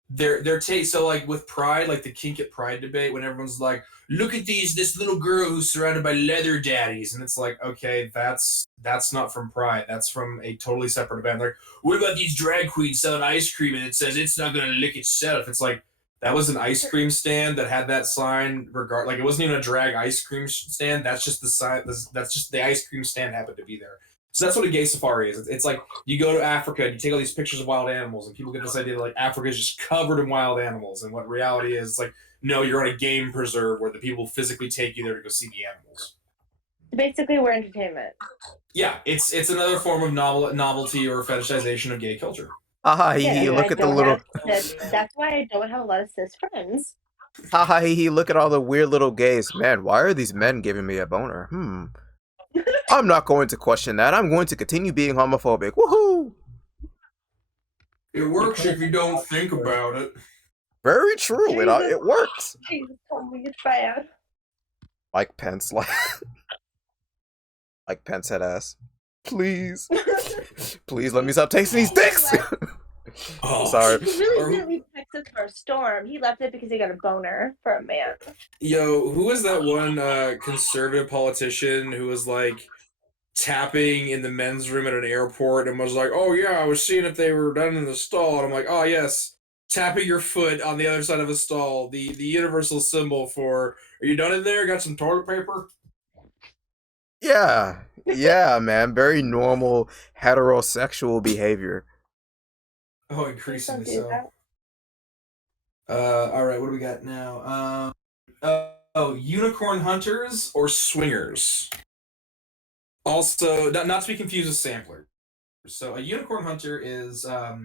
they're so like with Pride, like the kink at Pride debate, when everyone's like, "Look at this little girl who's surrounded by leather daddies," and it's like, okay, that's not from Pride. That's from a totally separate event. Like, what about these drag queens selling ice cream and it says it's not gonna lick itself? It's like that was an ice cream stand that had that sign. Like it wasn't even a drag ice cream stand. That's just the sign. That's just the ice cream stand happened to be there. So that's what a gay safari is. It's like you go to Africa and you take all these pictures of wild animals, and people get this idea that like Africa is just covered in wild animals. And what reality is, like, no, you're on a game preserve where the people physically take you there to go see the animals. Basically, we're entertainment. Yeah, it's another form of novelty or fetishization of gay culture. Haha, hee Yeah, hee, and look I at the don't little. that's why I don't have a lot of cis friends. Haha, hee hee, look at all the weird little gays. Man, why are these men giving me a boner? I'm not going to question that. I'm going to continue being homophobic. Woohoo! It works if you don't think about it. Very true. Jesus. It works. Jesus, tell me it's bad. Mike Pence, like Mike Pence had ass. Please, please let me stop tasting these dicks. Oh, Sorry. He really didn't leave Texas for a storm. He left it because he got a boner for a man. Yo, who was that one conservative politician who was like tapping in the men's room at an airport and was like, "Oh yeah, I was seeing if they were done in the stall," and I'm like, "Oh yes, tapping your foot on the other side of a stall, the universal symbol for, are you done in there? Got some toilet paper?" Yeah, man. Very normal heterosexual behavior. Oh, increasingly Don't do so. that. All right, what do we got now? Unicorn hunters or swingers. Also, not to be confused with samplers. So a unicorn hunter is, well,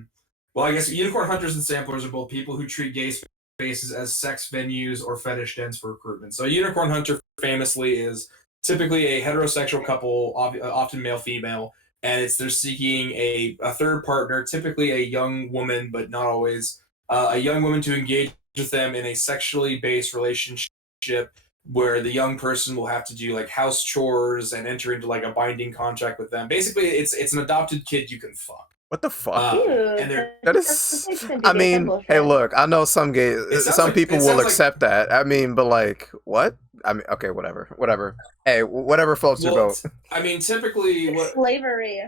I guess unicorn hunters and samplers are both people who treat gay spaces as sex venues or fetish dens for recruitment. So a unicorn hunter famously is typically a heterosexual couple, often male female, and they're seeking a third partner, typically a young woman, but not always a young woman to engage with them in a sexually based relationship where the young person will have to do like house chores and enter into like a binding contract with them. Basically, it's an adopted kid you can fuck. What the fuck? Ew, And they're That that's is. like I mean, hey, look. I know some sounds some like- people it will sounds like- accept that. I mean, but like, what? I mean, okay, whatever. Hey, whatever floats your boat. I mean, typically, what slavery.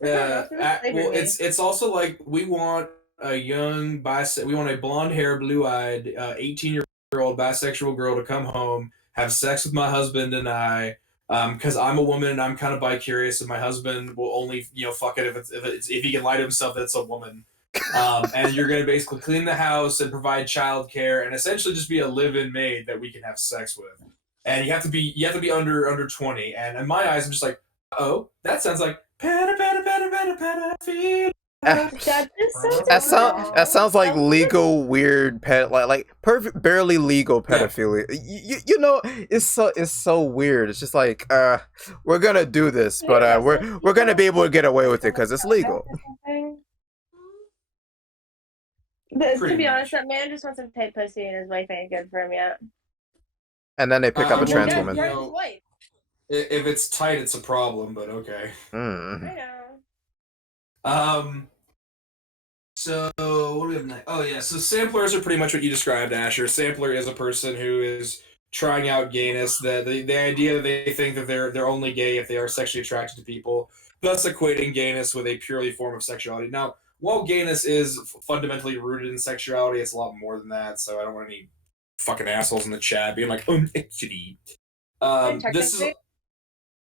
well, it's also like we want a young we want a blonde hair, blue eyed, 18-year-old bisexual girl to come home, have sex with my husband and I, because I'm a woman and I'm kind of bi-curious, and my husband will only fuck it if he can lie to himself that it's a woman. And you're gonna basically clean the house and provide childcare and essentially just be a live-in maid that we can have sex with. And you have to be under 20. And in my eyes, I'm just like, oh, that sounds like pedophilia. That is so That sounds like legal weird like perfect barely legal pedophilia. You know, it's so weird. It's just like we're gonna do this, but we're gonna be able to get away with it because it's legal. To be honest, that man just wants some tight pussy and his wife ain't good for him yet. And then they pick up a trans Yeah, woman. right, his wife. If it's tight, it's a problem, but okay. Mm. I know. So what do we have next? Oh yeah, so samplers are pretty much what you described, Asher. Sampler is a person who is trying out gayness. The idea that they think that they're only gay if they are sexually attracted to people, thus equating gayness with a purely form of sexuality. Now, while gayness is fundamentally rooted in sexuality, it's a lot more than that. So I don't want any fucking assholes in the chat being like, actually, this is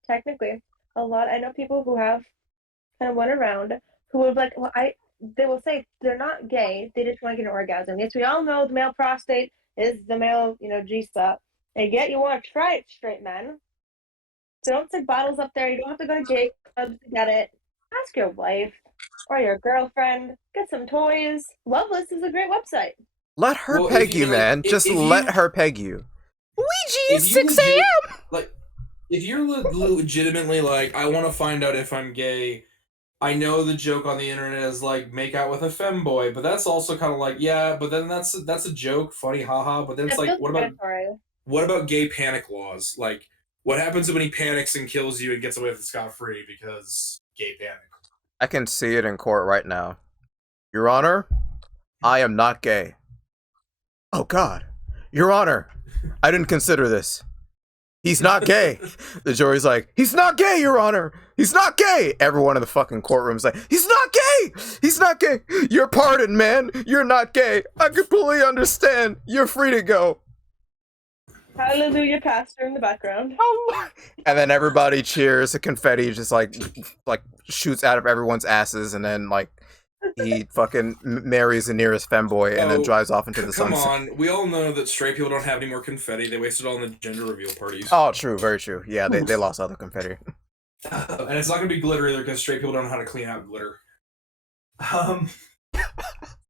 technically a lot. I know people who have kind of went around who would like, they will say they're not gay, they just want to get an orgasm. Yes, we all know the male prostate is the male, G spot. And yet you want to try it, straight men. So don't stick bottles up there. You don't have to go to gay clubs to get it. Ask your wife or your girlfriend. Get some toys. Loveless is a great website. Let her peg you, man. Just let her peg you. Ouija 6 a.m. Like, if you're legitimately like, I want to find out if I'm gay. I know the joke on the internet is like make out with a femboy, but that's also kind of like, yeah, but then that's a joke, funny, haha. But then it's like, what about gay panic laws? Like, what happens when he panics and kills you and gets away with scot-free because gay panic? I can see it in court right now. Your Honor, I am not gay. Oh God, Your Honor, I didn't consider this. He's not gay. The jury's like, he's not gay, Your Honor. He's not gay. Everyone in the fucking courtroom's like, he's not gay. He's not gay. You're pardoned, man. You're not gay. I completely understand. You're free to go. Hallelujah, pastor in the background. And then everybody cheers. The confetti just like shoots out of everyone's asses, and then like he fucking marries the nearest femboy and then drives off into the sunset. Come on, we all know that straight people don't have any more confetti. They wasted all in the gender reveal parties. Oh, true, very true. Yeah, they lost all the confetti. And it's not gonna be glitter either because straight people don't know how to clean out glitter.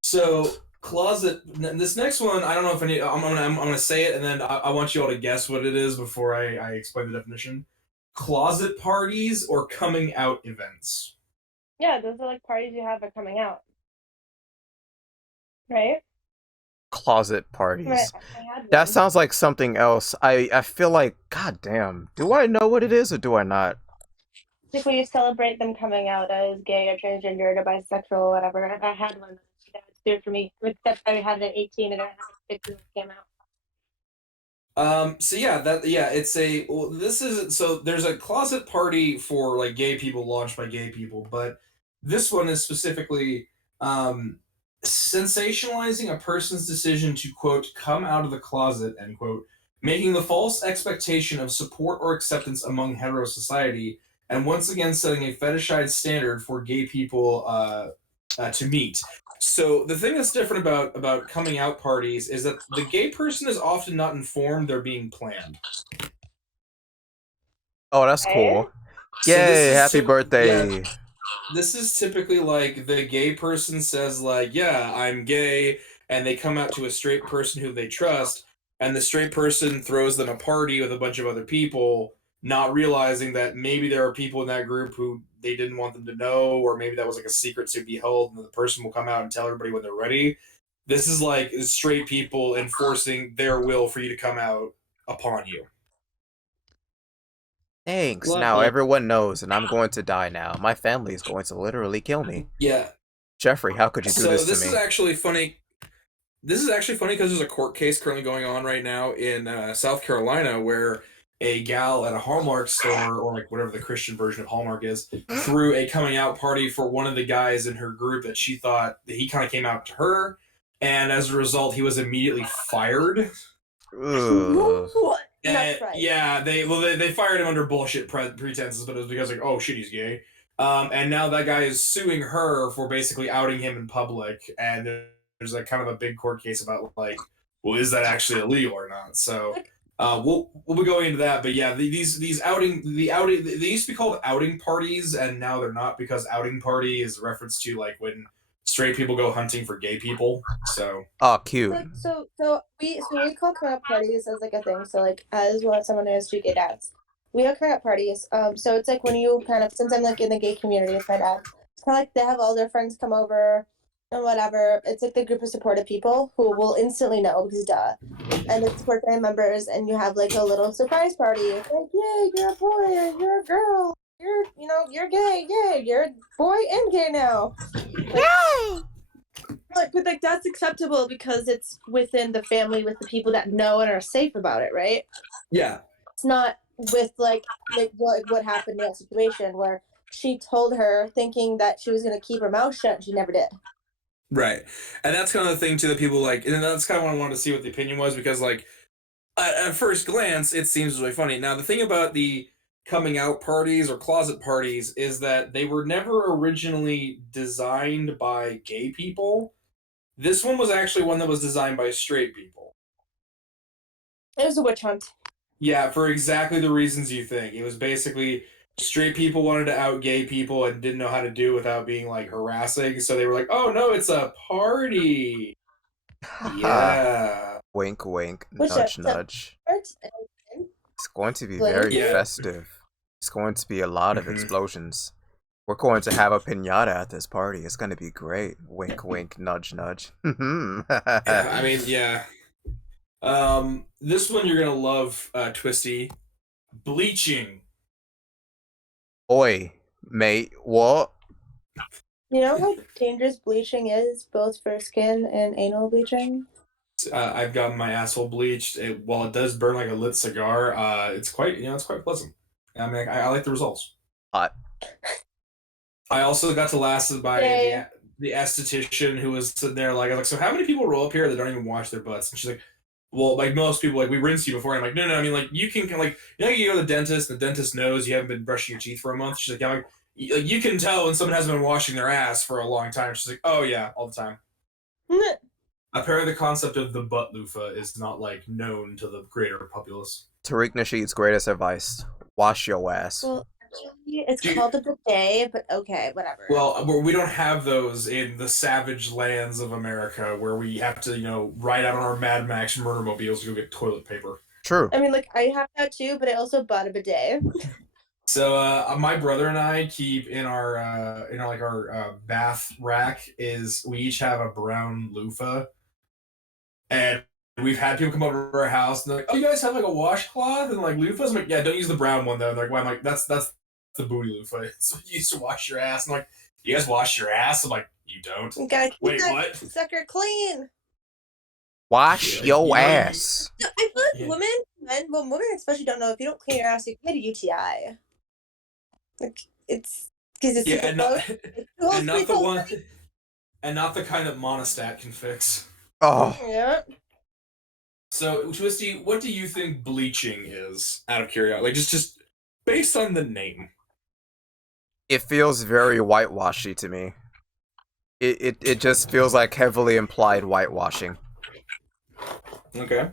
So closet. This next one, I don't know if I'm gonna say it, and then I want you all to guess what it is before I explain the definition. Closet parties or coming out events. Yeah, those are like parties you have at coming out, right? Closet parties. Right, That sounds like something else. I feel like, god damn, do I know what it is or do I not? Like when you celebrate them coming out as gay or transgender or bisexual or whatever. I had one. That do it for me. Except I had it at 18 and I had it 15 when it came out. So there's a closet party for like gay people launched by gay people, but this one is specifically sensationalizing a person's decision to quote come out of the closet, end quote, making the false expectation of support or acceptance among hetero society, and once again setting a fetishized standard for gay people to meet. So the thing that's different about coming out parties is that the gay person is often not informed they're being planned. Oh, that's cool. Yay, happy birthday. Yeah, this is typically like the gay person says like, yeah, I'm gay, and they come out to a straight person who they trust, and the straight person throws them a party with a bunch of other people, not realizing that maybe there are people in that group who they didn't want them to know, or maybe that was like a secret to be held, and the person will come out and tell everybody when they're ready. This is like straight people enforcing their will for you to come out upon you. Thanks. Love Now it. everyone knows, and I'm going to die now. My family is going to literally kill me. Yeah. Jeffrey, how could you do So this to this me? is actually funny. This is actually funny because there's a court case currently going on right now in South Carolina where a gal at a Hallmark store, or like whatever the Christian version of Hallmark is, threw a coming out party for one of the guys in her group that she thought that he kind of came out to her, and as a result, he was immediately fired. Ugh. That's right. Yeah, they fired him under bullshit pretenses, but it was because like, oh shit, he's gay. And now that guy is suing her for basically outing him in public, and there's like kind of a big court case about like, well, is that actually illegal or not? So we'll be going into that, but yeah, these outing they used to be called outing parties, and now they're not, because outing party is a reference to like when straight people go hunting for gay people. So Oh, cute. Like, so we call coming out parties as like a thing. So like as well as someone who has two gay dads, we have coming out parties. So it's like when you kind of, since I'm like in the gay community with my dad, it's kind of like they have all their friends come over and whatever. It's like the group of supportive people who will instantly know because duh, and it's support family members, and you have like a little surprise party. It's like, yay, you're a boy, or you're a girl, you're gay, yay, you're a boy and gay now. Yay! But like that's acceptable because it's within the family with the people that know and are safe about it, right? yeah. It's not with like what happened in that situation where she told her thinking that she was gonna keep her mouth shut and she never did. Right. And that's kind of the thing to the people like, and that's kind of what I wanted to see what the opinion was, because like at first glance it seems really funny. Now the thing about the coming out parties or closet parties is that they were never originally designed by gay people. This one was actually one that was designed by straight people. It was a witch hunt. Yeah, for exactly the reasons you think. It was basically straight people wanted to out gay people and didn't know how to do it without being like harassing, so they were like, "Oh no, it's a party." Yeah. Wink, wink, Which nudge, nudge. It's going to be very Yeah. festive. It's going to be a lot of Mhm. explosions. We're going to have a pinata at this party. It's going to be great. Wink, wink, nudge, nudge. Yeah, I mean, yeah. This one you're gonna love, Twisty. Bleaching. Oi, mate, what? You know how dangerous bleaching is, both for skin and anal bleaching? I've gotten my asshole bleached. While it does burn like a lit cigar, it's quite it's quite pleasant. I mean, I like the results. Hot. I also got to last by the esthetician who was sitting there like, I was like, so how many people roll up here that don't even wash their butts? And she's like, well, like most people, like we rinse you before. And I'm like, no, I mean, like you can like, you go to the dentist, and the dentist knows you haven't been brushing your teeth for a month. She's like, yeah, like, you can tell when someone hasn't been washing their ass for a long time. She's like, oh yeah, all the time. Apparently, the concept of the butt loofah is not like known to the greater populace. Tariq Nasheed's greatest advice: wash your ass. Well, actually, it's called a bidet, but okay, whatever. Well, we don't have those in the savage lands of America where we have to, ride out on our Mad Max murder mobiles to go get toilet paper. True. I mean, like I have that too, but I also bought a bidet. So my brother and I keep in our bath rack is we each have a brown loofah, and we've had people come over to our house and they're like, "Oh, you guys have like a washcloth and like loofahs?" I'm like, "Yeah, don't use the brown one though." And they're like, "Why?" I'm like, "That's the booty loofah. So you used to wash your ass." I'm like, "You guys wash your ass?" I'm like, "You don't." You gotta keep Wait, that what? sucker clean. Wash your ass. I feel like women especially don't know if you don't clean your ass, you can get a UTI. Like it's because it's and not the one, and not the kind that Monostat can fix. Oh. Yeah. So, Twisty, what do you think bleaching is? Out of curiosity, like just based on the name. It feels very whitewashy to me. It just feels like heavily implied whitewashing. Okay.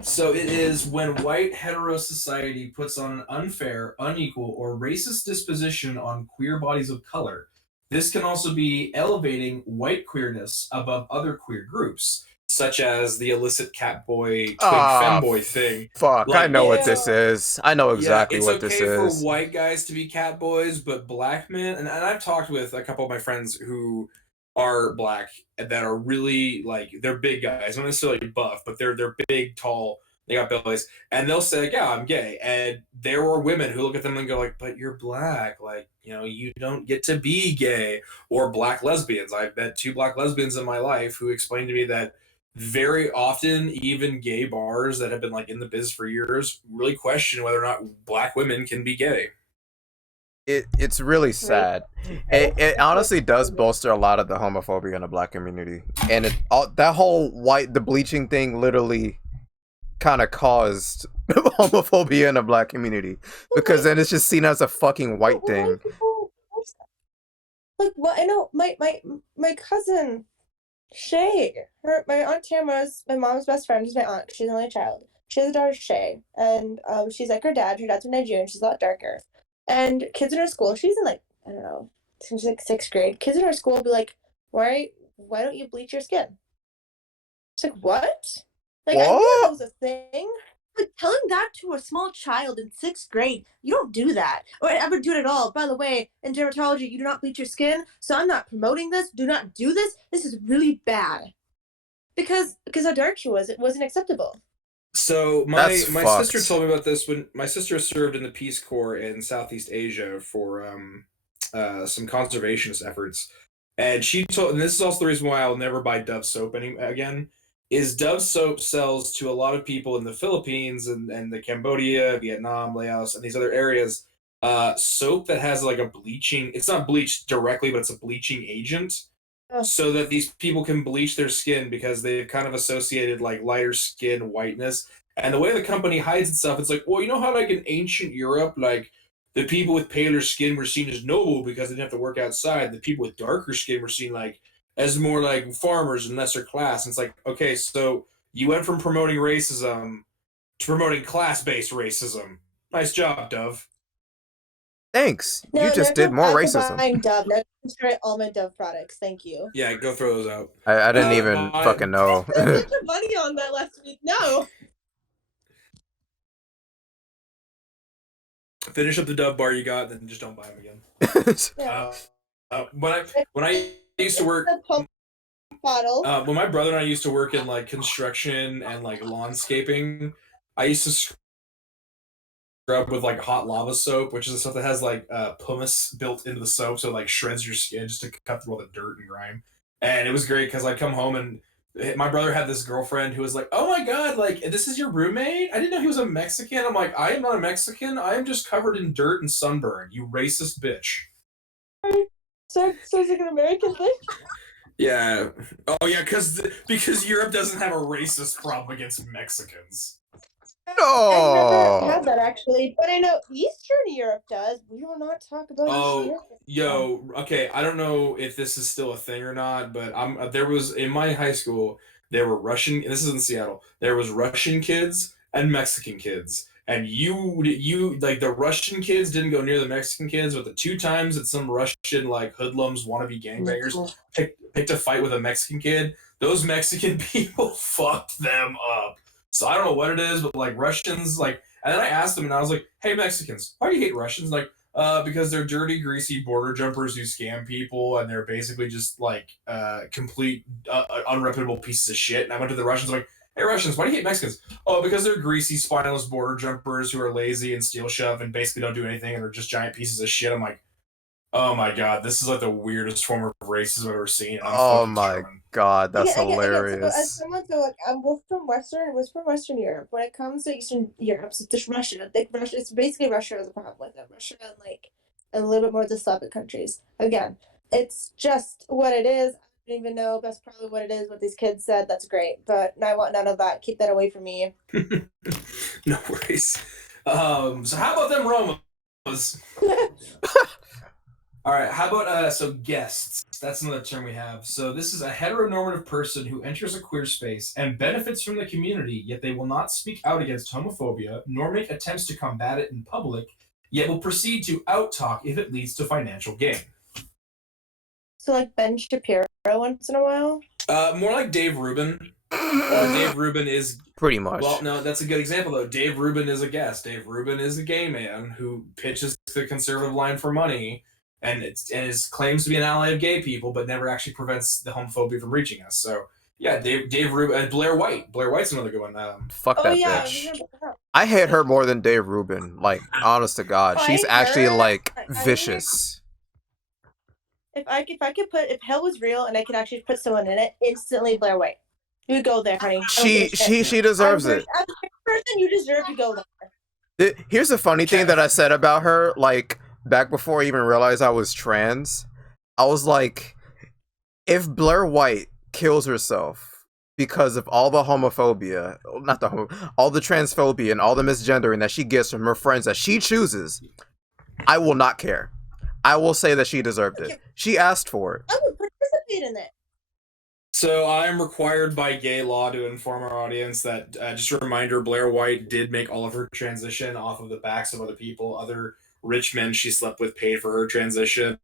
So it is when white hetero society puts on an unfair, unequal, or racist disposition on queer bodies of color. This can also be elevating white queerness above other queer groups. such as the illicit catboy, twink Ah, femboy thing. fuck, I Like, know what Ew. this is. I know exactly it's what this okay for is. white guys to be catboys, but black men, and I've talked with a couple of my friends who are black that are really like they're big guys, not necessarily buff, but they're big, tall, they got bellies, and they'll say, like, yeah, I'm gay. And there were women who look at them and go like, but you're black, like, you know, you don't get to be gay. Or black lesbians. I've met 2 black lesbians in my life who explained to me that very often even gay bars that have been like in the biz for years really question whether or not black women can be gay. It's really sad. It honestly does bolster a lot of the homophobia in the black community, and that whole the bleaching thing literally kind of caused homophobia in the black community because then it's just seen as a fucking white thing. Like, well, I know my cousin Shay, my aunt Tamara's my mom's best friend is my aunt. She's an only child. She has a daughter Shay, and she's like her dad. Her dad's from Nigeria. She's a lot darker. And kids in her school, she's in like I don't know, she's like 6th grade. Kids in her school will be like, why don't you bleach your skin? It's like what? Like I didn't know that was a thing. Like telling that to a small child in 6th grade, you don't do that or ever do it at all. By the way, in dermatology, you do not bleach your skin, so I'm not promoting this. Do not do this. This is really bad. Because how dark she was, it wasn't acceptable. So my That's sister fucked. told me about this when my sister served in the Peace Corps in Southeast Asia for some conservationist efforts, and she told, and this is also the reason why I'll never buy Dove soap again. Is Dove soap sells to a lot of people in the Philippines and the Cambodia, Vietnam, Laos, and these other areas. Soap that has like a bleaching. It's not bleached directly, but it's a bleaching agent Oh. so that these people can bleach their skin because they've kind of associated like lighter skin whiteness. And the way the company hides itself, it's like, well, you know how like in ancient Europe, like the people with paler skin were seen as noble because they didn't have to work outside. The people with darker skin were seen like as more like farmers and lesser class. And it's like, okay, so you went from promoting racism to promoting class-based racism. Nice job, Dove. Thanks. No, You just next did time more I'm racism. buying Dove. Next time try all my Dove products. Thank you. Yeah, go throw those out. I didn't even fucking know. I spent a bunch of money on that last week. No. Finish up the Dove bar you got, then just don't buy them again. Yeah. When I used to work, Bottle. when my brother and I used to work in like construction and like lawnscaping, I used to scrub with like hot lava soap, which is the stuff that has like pumice built into the soap, so it like shreds your skin just to cut through all the dirt and grime. And it was great because I'd come home and my brother had this girlfriend who was like, "Oh my god, like this is your roommate? I didn't know he was a Mexican." I'm like, "I am not a Mexican. I am just covered in dirt and sunburn. You racist bitch." So it's like an American thing? Yeah. Oh yeah, because Europe doesn't have a racist problem against Mexicans. I've never No. had that actually, but I know Eastern Europe does. We will not talk about Eastern Europe. Yo, okay, I don't know if this is still a thing or not, but there was in my high school there were Russian. This is in Seattle. There was Russian kids and Mexican kids, and you like the Russian kids didn't go near the Mexican kids, but the 2 times that some Russian like hoodlums wannabe gangbangers picked a fight with a Mexican kid, those Mexican people fucked them up. So I don't know what it is, but like Russians, like, and then I asked them, and I was like, "Hey, Mexicans, why do you hate Russians?" Like, because they're dirty, greasy border jumpers who scam people, and they're basically just like complete unreputable pieces of shit. And I went to the Russians, like, "Hey, Russians, why do you hate Mexicans?" "Oh, because they're greasy, spineless border jumpers who are lazy and steal shove and basically don't do anything, and they're just giant pieces of shit." I'm like, "Oh my god, this is like the weirdest form of racism I've ever seen." And I'm Oh fucking my German. god, that's Again, so as hilarious. someone, so like we're from Western Europe. When it comes to Eastern Europe, it's just Russia. I think Russia, it's basically Russia has a problem with it. Russia and like a little bit more of the Slavic countries. Again, it's just what it is. I don't even know. That's probably what it is. What these kids said. That's great, but I want none of that. Keep that away from me. No worries. So how about them Romans? All right, how about so guests? That's another term we have. So this is a heteronormative person who enters a queer space and benefits from the community, yet they will not speak out against homophobia nor make attempts to combat it in public, yet will proceed to out-talk if it leads to financial gain. So like Ben Shapiro once in a while. More like Dave Rubin. Dave Rubin is Pretty much. well. No, that's a good example though. Dave Rubin is a guest. Dave Rubin is a gay man who pitches the conservative line for money, and claims to be an ally of gay people, but never actually prevents the homophobia from reaching us. So yeah, Dave Rubin and Blair White. Blair White's another good one. Fuck that yeah, bitch. I hate her more than Dave Rubin. Like, honest to God, she's actually like vicious. If hell was real and I could actually put someone in it, instantly Blair White. You go there, honey. She deserves it. As a person, you deserve to go there. Here's the funny thing that I said about her, like, back before I even realized I was trans. I was like, if Blair White kills herself because of all the homophobia, all the transphobia and all the misgendering that she gets from her friends that she chooses, I will not care. I will say that she deserved it. She asked for it. I would participate in it. So I'm required by gay law to inform our audience that, just a reminder, Blair White did make all of her transition off of the backs of other people. Other rich men she slept with paid for her transition.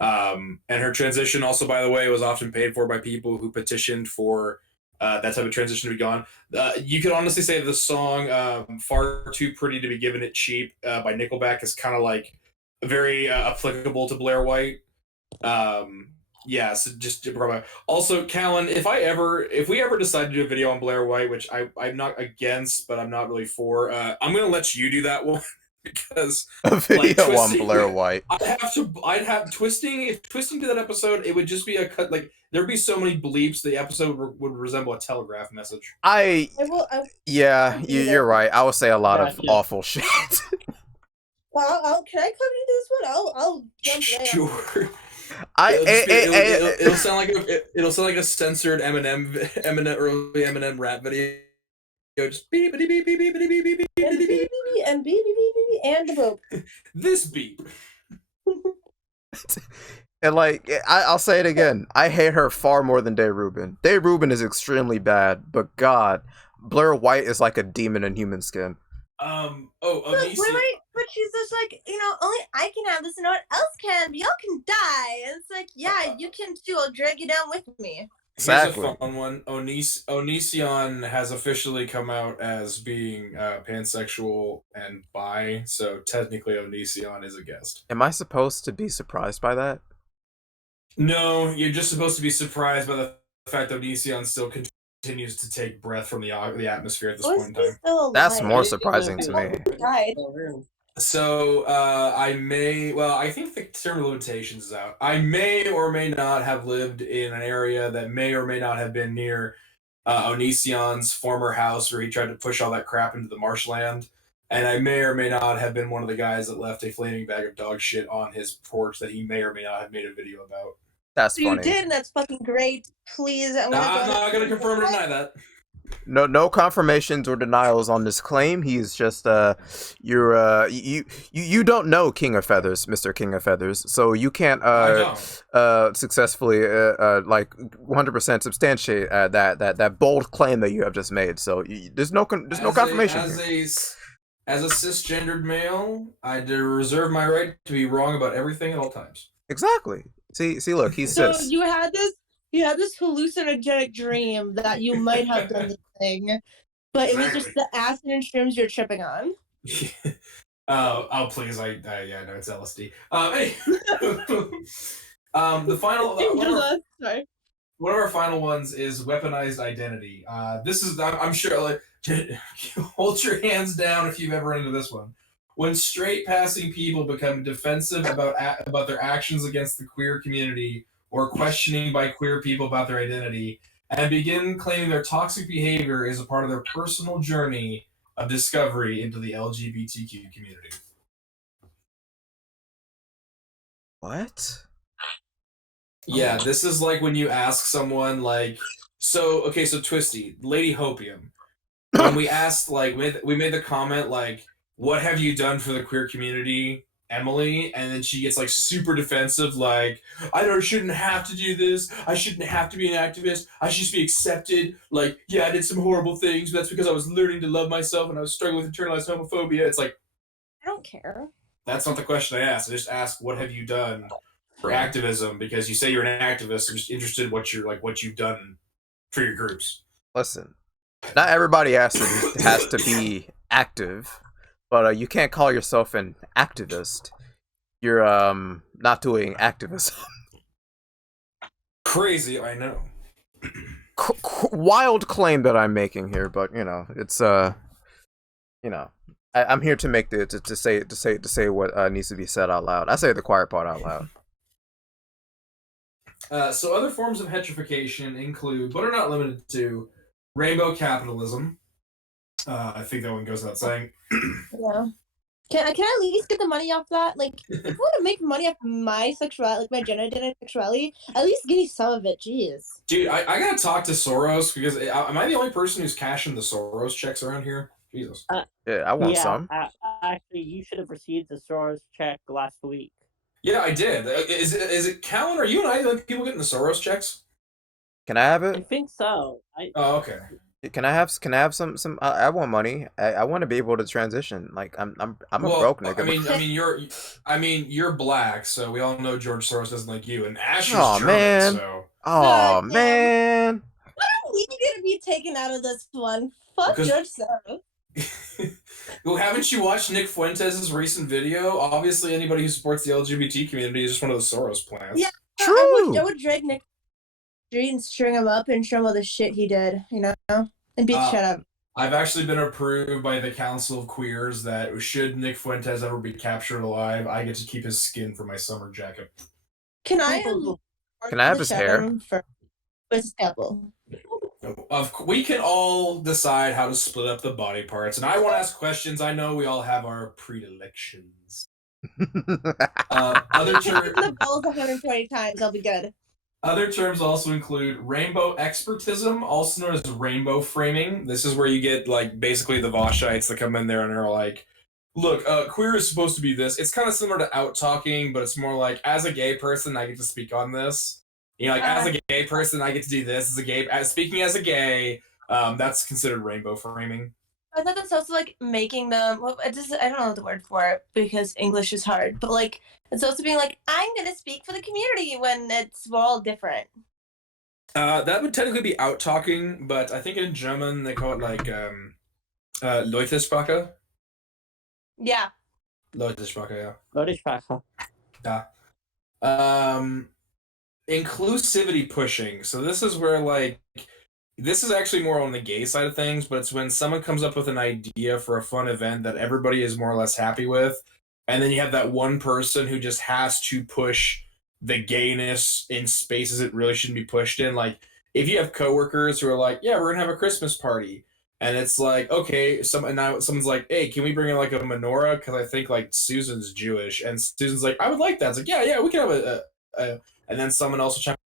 And her transition also, by the way, was often paid for by people who petitioned for that type of transition to be gone. You could honestly say the song Far Too Pretty to Be Given It Cheap by Nickelback is kind of like very applicable to Blair White. Yeah, so just also, Callan, if we ever decide to do a video on Blair White, which I'm not against, but I'm not really for, I'm gonna let you do that one because a video on Blair White. I'd have twisting. If twisting to that episode, it would just be a cut. Like there'd be so many bleeps, the episode would resemble a telegraph message. Yeah, you're right. I would say a lot of awful shit. Well, can I come into this one? I'll jump right Sure. It'll sound like a censored Eminem early Eminem rap video. Just beep beep beep beep beep beep beep beep and beep and beep and the boop. This beep. And like I'll say it again, I hate her far more than Dave Rubin. Dave Rubin is extremely bad, but God, Blair White is like a demon in human skin. But she's just like, only I can have this and no one else can, but y'all can die. And it's like, yeah, you can too. I'll drag you down with me. Exactly. Here's a fun one. Onision has officially come out as being pansexual and bi, so technically Onision is a guest. Am I supposed to be surprised by that? No, you're just supposed to be surprised by the fact that Onision still continues to take breath from the atmosphere at this point in time. That's more surprising to me. So I think the term of limitations is out. I may or may not have lived in an area that may or may not have been near Onision's former house where he tried to push all that crap into the marshland. And I may or may not have been one of the guys that left a flaming bag of dog shit on his porch that he may or may not have made a video about. That's funny. You did, and that's fucking great. Please, I'm not gonna confirm or deny that. No confirmations or denials on this claim. He's just you don't know King of Feathers, Mr. King of Feathers, so you can't successfully like 100% substantiate that bold claim that you have just made. So there's no confirmation. As a cisgendered male, I reserve my right to be wrong about everything at all times. Exactly. See, look, he's so cis. You had this hallucinogenic dream that you might have done this thing, but it was just the acid and shrooms you're tripping on. Oh, please! I know it's LSD. The final one of our final ones is weaponized identity. This is, I'm sure, like, hold your hands down if you've ever run into this one. When straight passing people become defensive about their actions against the queer community or questioning by queer people about their identity and begin claiming their toxic behavior is a part of their personal journey of discovery into the LGBTQ community. What? Yeah, this is like when you ask someone like, so Twisty, Lady Hopium, when we asked, like, we made the comment like, what have you done for the queer community, Emily? And then she gets like super defensive, like, I shouldn't have to do this. I shouldn't have to be an activist. I should just be accepted. Like, yeah, I did some horrible things, but that's because I was learning to love myself and I was struggling with internalized homophobia. It's like, I don't care. That's not the question I asked. I just asked, what have you done for activism? Because you say you're an activist. I'm just interested in what you've done for your groups. Listen, not everybody has to be active, but you can't call yourself an activist. You're not doing activism. Crazy, I know. Wild claim that I'm making here, but you know, it's you know, I'm here to make to say what needs to be said out loud. I say the quiet part out loud. So other forms of hetrification include, but are not limited to, rainbow capitalism. I think that one goes without saying. Yeah. Can I at least get the money off that? Like, if you want to make money off my sexuality, like my gender identity sexuality, at least give me some of it. Jeez. Dude, I gotta talk to Soros because am I the only person who's cashing the Soros checks around here? Jesus. Yeah, I want some. Actually, you should have received the Soros check last week. Yeah, I did. Is it Callan? Are you and I the people getting the Soros checks? Can I have I it? think so. Oh, okay. Can I have some? I want money. I want to be able to transition. Like I'm a broke nigga. I mean you're black, so we all know George Soros doesn't like you, and Ash is Oh, German, man. so. Oh man. Why are we gonna be taken out of this one? Fuck Because- George Soros. Well, haven't you watched Nick Fuentes' recent video? Obviously, anybody who supports the LGBT community is just one of the Soros plants. Yeah. True. I would drag Nick Street and string him up and show him all the shit he did, you know? And beat shut up. I've actually been approved by the Council of Queers that should Nick Fuentes ever be captured alive, I get to keep his skin for my summer jacket. Can I have his hair? With scalpel. We can all decide how to split up the body parts, and I want to ask questions. I know we all have our predilections. Other the balls 120 times, I'll be good. Other terms also include rainbow expertism, also known as rainbow framing. This is where you get like basically the Voshites that come in there and are like, look, queer is supposed to be this. It's kind of similar to out talking, but it's more like, as a gay person, I get to speak on this. You know, like as a gay person, I get to do this. Speaking as a gay, that's considered rainbow framing. I thought that's also like making them. Well, I don't know the word for it because English is hard. But like, it's also being like, I'm gonna speak for the community when we're all different. That would technically be out talking, but I think in German they call it like Leutesprache. Yeah. Leutesprache, yeah. Leutesprache. Yeah. Inclusivity pushing. So this is where like. This is actually more on the gay side of things, but it's when someone comes up with an idea for a fun event that everybody is more or less happy with, and then you have that one person who just has to push the gayness in spaces it really shouldn't be pushed in. Like, if you have coworkers who are like, yeah, we're gonna have a Christmas party, and it's like, okay, someone's like, hey, can we bring in like a menorah? Because I think like Susan's Jewish, and Susan's like, I would like that. It's like, yeah, we can have and then someone else will chime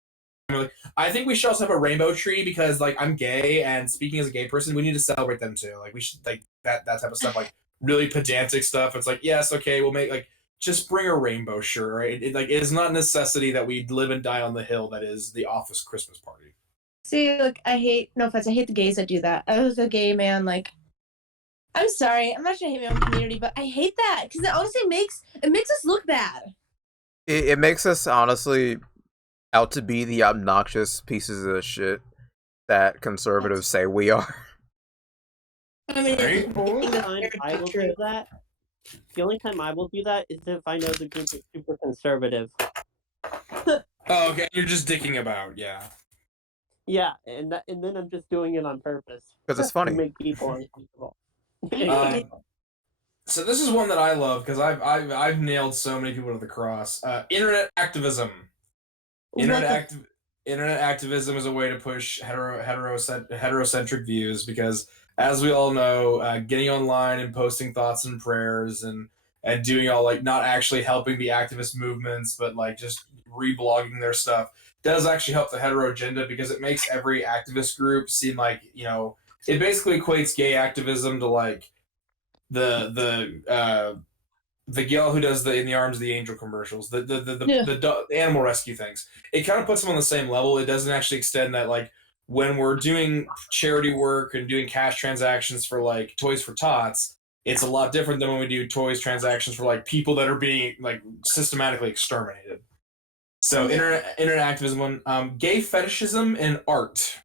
like, I think we should also have a rainbow tree because like I'm gay and speaking as a gay person, we need to celebrate them too. Like we should like that type of stuff, like really pedantic stuff. It's like, yes, okay, we'll make like just bring a rainbow shirt, right? It is not a necessity that we live and die on the hill that is the office Christmas party. See, like I hate the gays that do that. I was a gay man, like I'm sorry, I'm not trying to hate my own community, but I hate that because it honestly makes us look bad. It makes us honestly out to be the obnoxious pieces of shit that conservatives say we are. I mean, Right? The only time I will do that. The only time I will do that is if I know the group is super conservative. Oh, okay, you're just dicking about, yeah. Yeah, and then I'm just doing it on purpose Because it's to funny. make people uncomfortable. So this is one that I love because I've nailed so many people to the cross. Internet activism. Internet activism is a way to push heterocentric views because, as we all know, getting online and posting thoughts and prayers and doing all like not actually helping the activist movements, but like just reblogging their stuff does actually help the hetero agenda because it makes every activist group seem like, you know, it basically equates gay activism to like the gal who does the In the Arms of the Angel commercials, the animal rescue things. It kind of puts them on the same level. It doesn't actually extend that, like, when we're doing charity work and doing cash transactions for, like, Toys for Tots, it's a lot different than when we do toys transactions for, like, people that are being, like, systematically exterminated. So, internet activism, gay fetishism and art.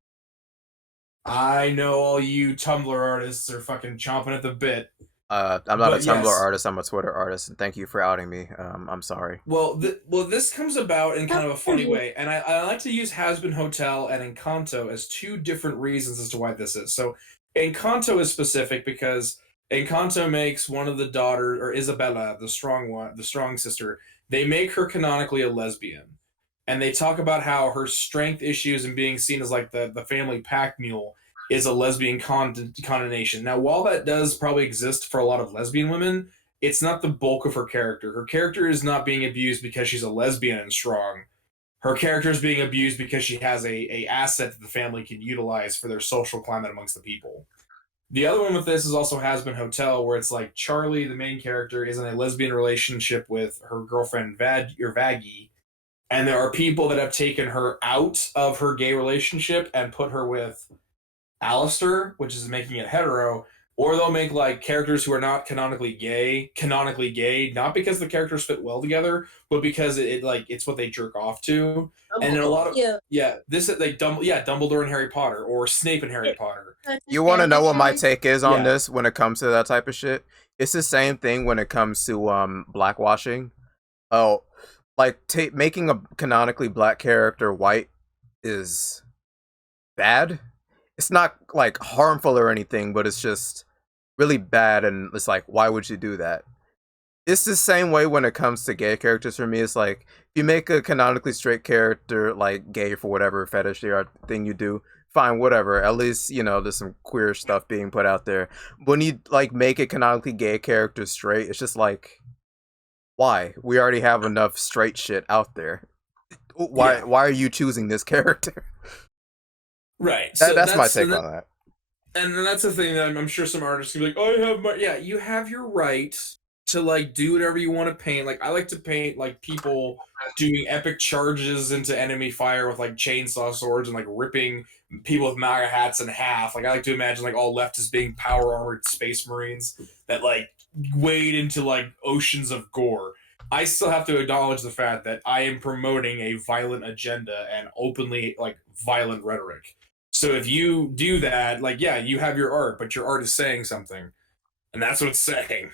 I know all you Tumblr artists are fucking chomping at the bit. I'm not a But Tumblr yes. artist. I'm a Twitter artist, and thank you for outing me. I'm sorry. Well, this comes about in kind of a funny Mhm. way, and I like to use Has Been Hotel and Encanto as two different reasons as to why this is. So, Encanto is specific because Encanto makes one of the daughters, or Isabella, the strong one, the strong sister, they make her canonically a lesbian, and they talk about how her strength issues and being seen as like the family pack mule is a lesbian condemnation. Now, while that does probably exist for a lot of lesbian women, it's not the bulk of her character. Her character is not being abused because she's a lesbian and strong. Her character is being abused because she has a asset that the family can utilize for their social climate amongst the people. The other one with this is also Has Been Hotel, where it's like Charlie, the main character, is in a lesbian relationship with her girlfriend Vaggie, and there are people that have taken her out of her gay relationship and put her with Alistair, which is making it hetero, or they'll make like characters who are not canonically gay, not because the characters fit well together, but because it like it's what they jerk off to. And in a lot of this like Dumbledore and Harry Potter, or Snape and Harry Potter. You want to know what my take is on Yeah. this when it comes to that type of shit? It's the same thing when it comes to blackwashing. Oh, like making a canonically black character white is bad. It's not like harmful or anything, but it's just really bad, and it's like, why would you do that? It's the same way when it comes to gay characters for me. It's like, if you make a canonically straight character like gay for whatever fetish or thing you do, fine, whatever. At least, you know, there's some queer stuff being put out there. When you like make a canonically gay character straight, it's just like, why? We already have enough straight shit out there. Why are you choosing this character? Right. So That's my take on that. And then that's the thing that I'm sure some artists can be like, oh, I have my you have your right to like do whatever you want to paint. Like I like to paint like people doing epic charges into enemy fire with like chainsaw swords and like ripping people with MAGA hats in half. Like I like to imagine like all leftists being power armored space marines that like wade into like oceans of gore. I still have to acknowledge the fact that I am promoting a violent agenda and openly like violent rhetoric. So if you do that, like, yeah, you have your art, but your art is saying something. And that's what it's saying.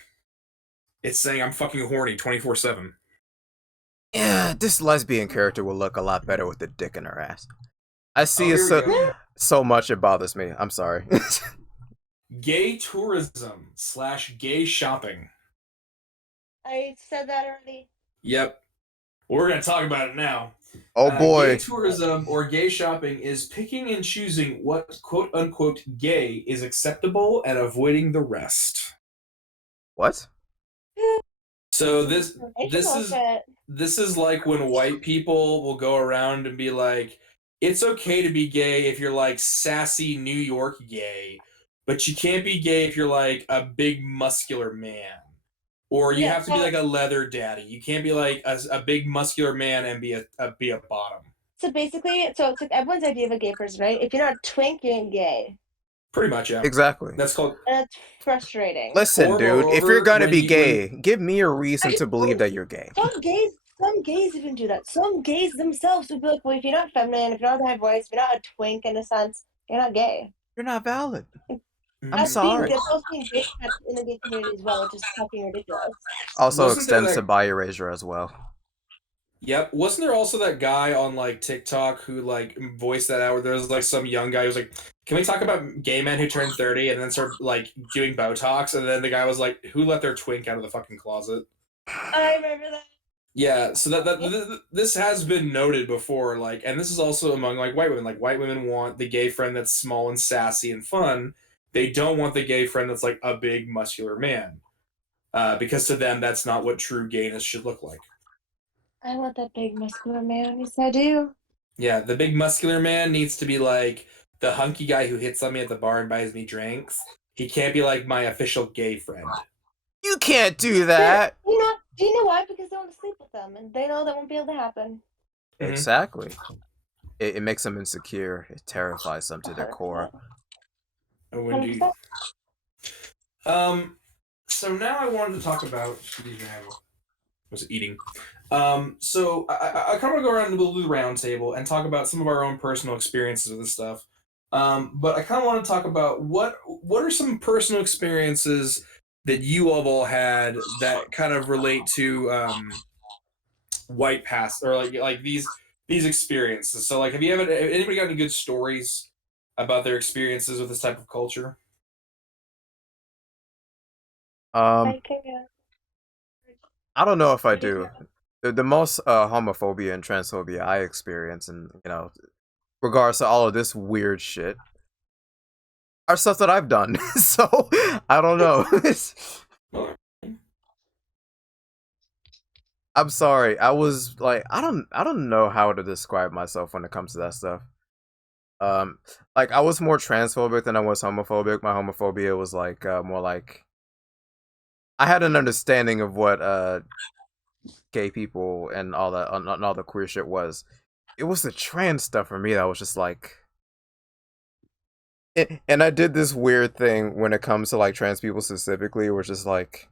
It's saying I'm fucking horny 24/7. Yeah, this lesbian character will look a lot better with a dick in her ass. I see it so much it bothers me. I'm sorry. Gay tourism / gay shopping. I said that already. Yep. We're going to talk about it now. Oh boy. Gay tourism or gay shopping is picking and choosing what quote unquote gay is acceptable and avoiding the rest. What? So this is like when white people will go around and be like, it's okay to be gay if you're like sassy New York gay, but you can't be gay if you're like a big muscular man. Or you have to be like a leather daddy. You can't be like a big muscular man and be a bottom. So basically, it's like everyone's idea of a gay person, right? If you're not a twink, you ain't gay. Pretty much, yeah. Exactly. That's called. And that's frustrating. Listen, Or dude, if moreover, you're gonna when be you- gay, give me a reason to believe that you're gay. Some gays even do that. Some gays themselves would be like, well, if you're not feminine, if you're not a high voice, if you're not a twink in a sense, you're not gay. You're not valid. I'm That's sorry. That's also being gay in the gay community as well, which is fucking ridiculous. Also Wasn't there extends that- to bi erasure as well. Yep. Wasn't there also that guy on like TikTok who like voiced that out? Where there was like some young guy who was like, "Can we talk about gay men who turn 30 and then start like doing Botox?" And then the guy was like, "Who let their twink out of the fucking closet?" I remember that. Yeah. So this has been noted before. Like, and this is also among like white women. Like, white women want the gay friend that's small and sassy and fun. They don't want the gay friend that's like a big muscular man, because to them that's not what true gayness should look like. I want that big muscular man. Yes, I do. Yeah, the big muscular man needs to be like the hunky guy who hits on me at the bar and buys me drinks. He can't be like my official gay friend. You can't do that. Do you know why? Because they want to sleep with them, and they know that won't be able to happen. Mhm. Exactly. It makes them insecure. It terrifies them to their core. Oh, indeed. 100%. So now I wanted to talk about. Was eating. So I kind of want to go around the round table and talk about some of our own personal experiences with this stuff. But I kind of want to talk about what are some personal experiences that you have all had that kind of relate to white past or like these experiences. So like, have anybody got any good stories about their experiences with this type of culture? Um, I can go. I don't know if I do. The most homophobia and transphobia I experience, and regards to all of this weird shit, are stuff that I've done. So I don't know. I'm sorry. I was like, I don't know how to describe myself when it comes to that stuff. Um, like I was more transphobic than I was homophobic. My homophobia was like more like I had an understanding of what gay people and all that and all the queer shit was. It was the trans stuff for me that was just like. And I did this weird thing when it comes to like trans people specifically, which is like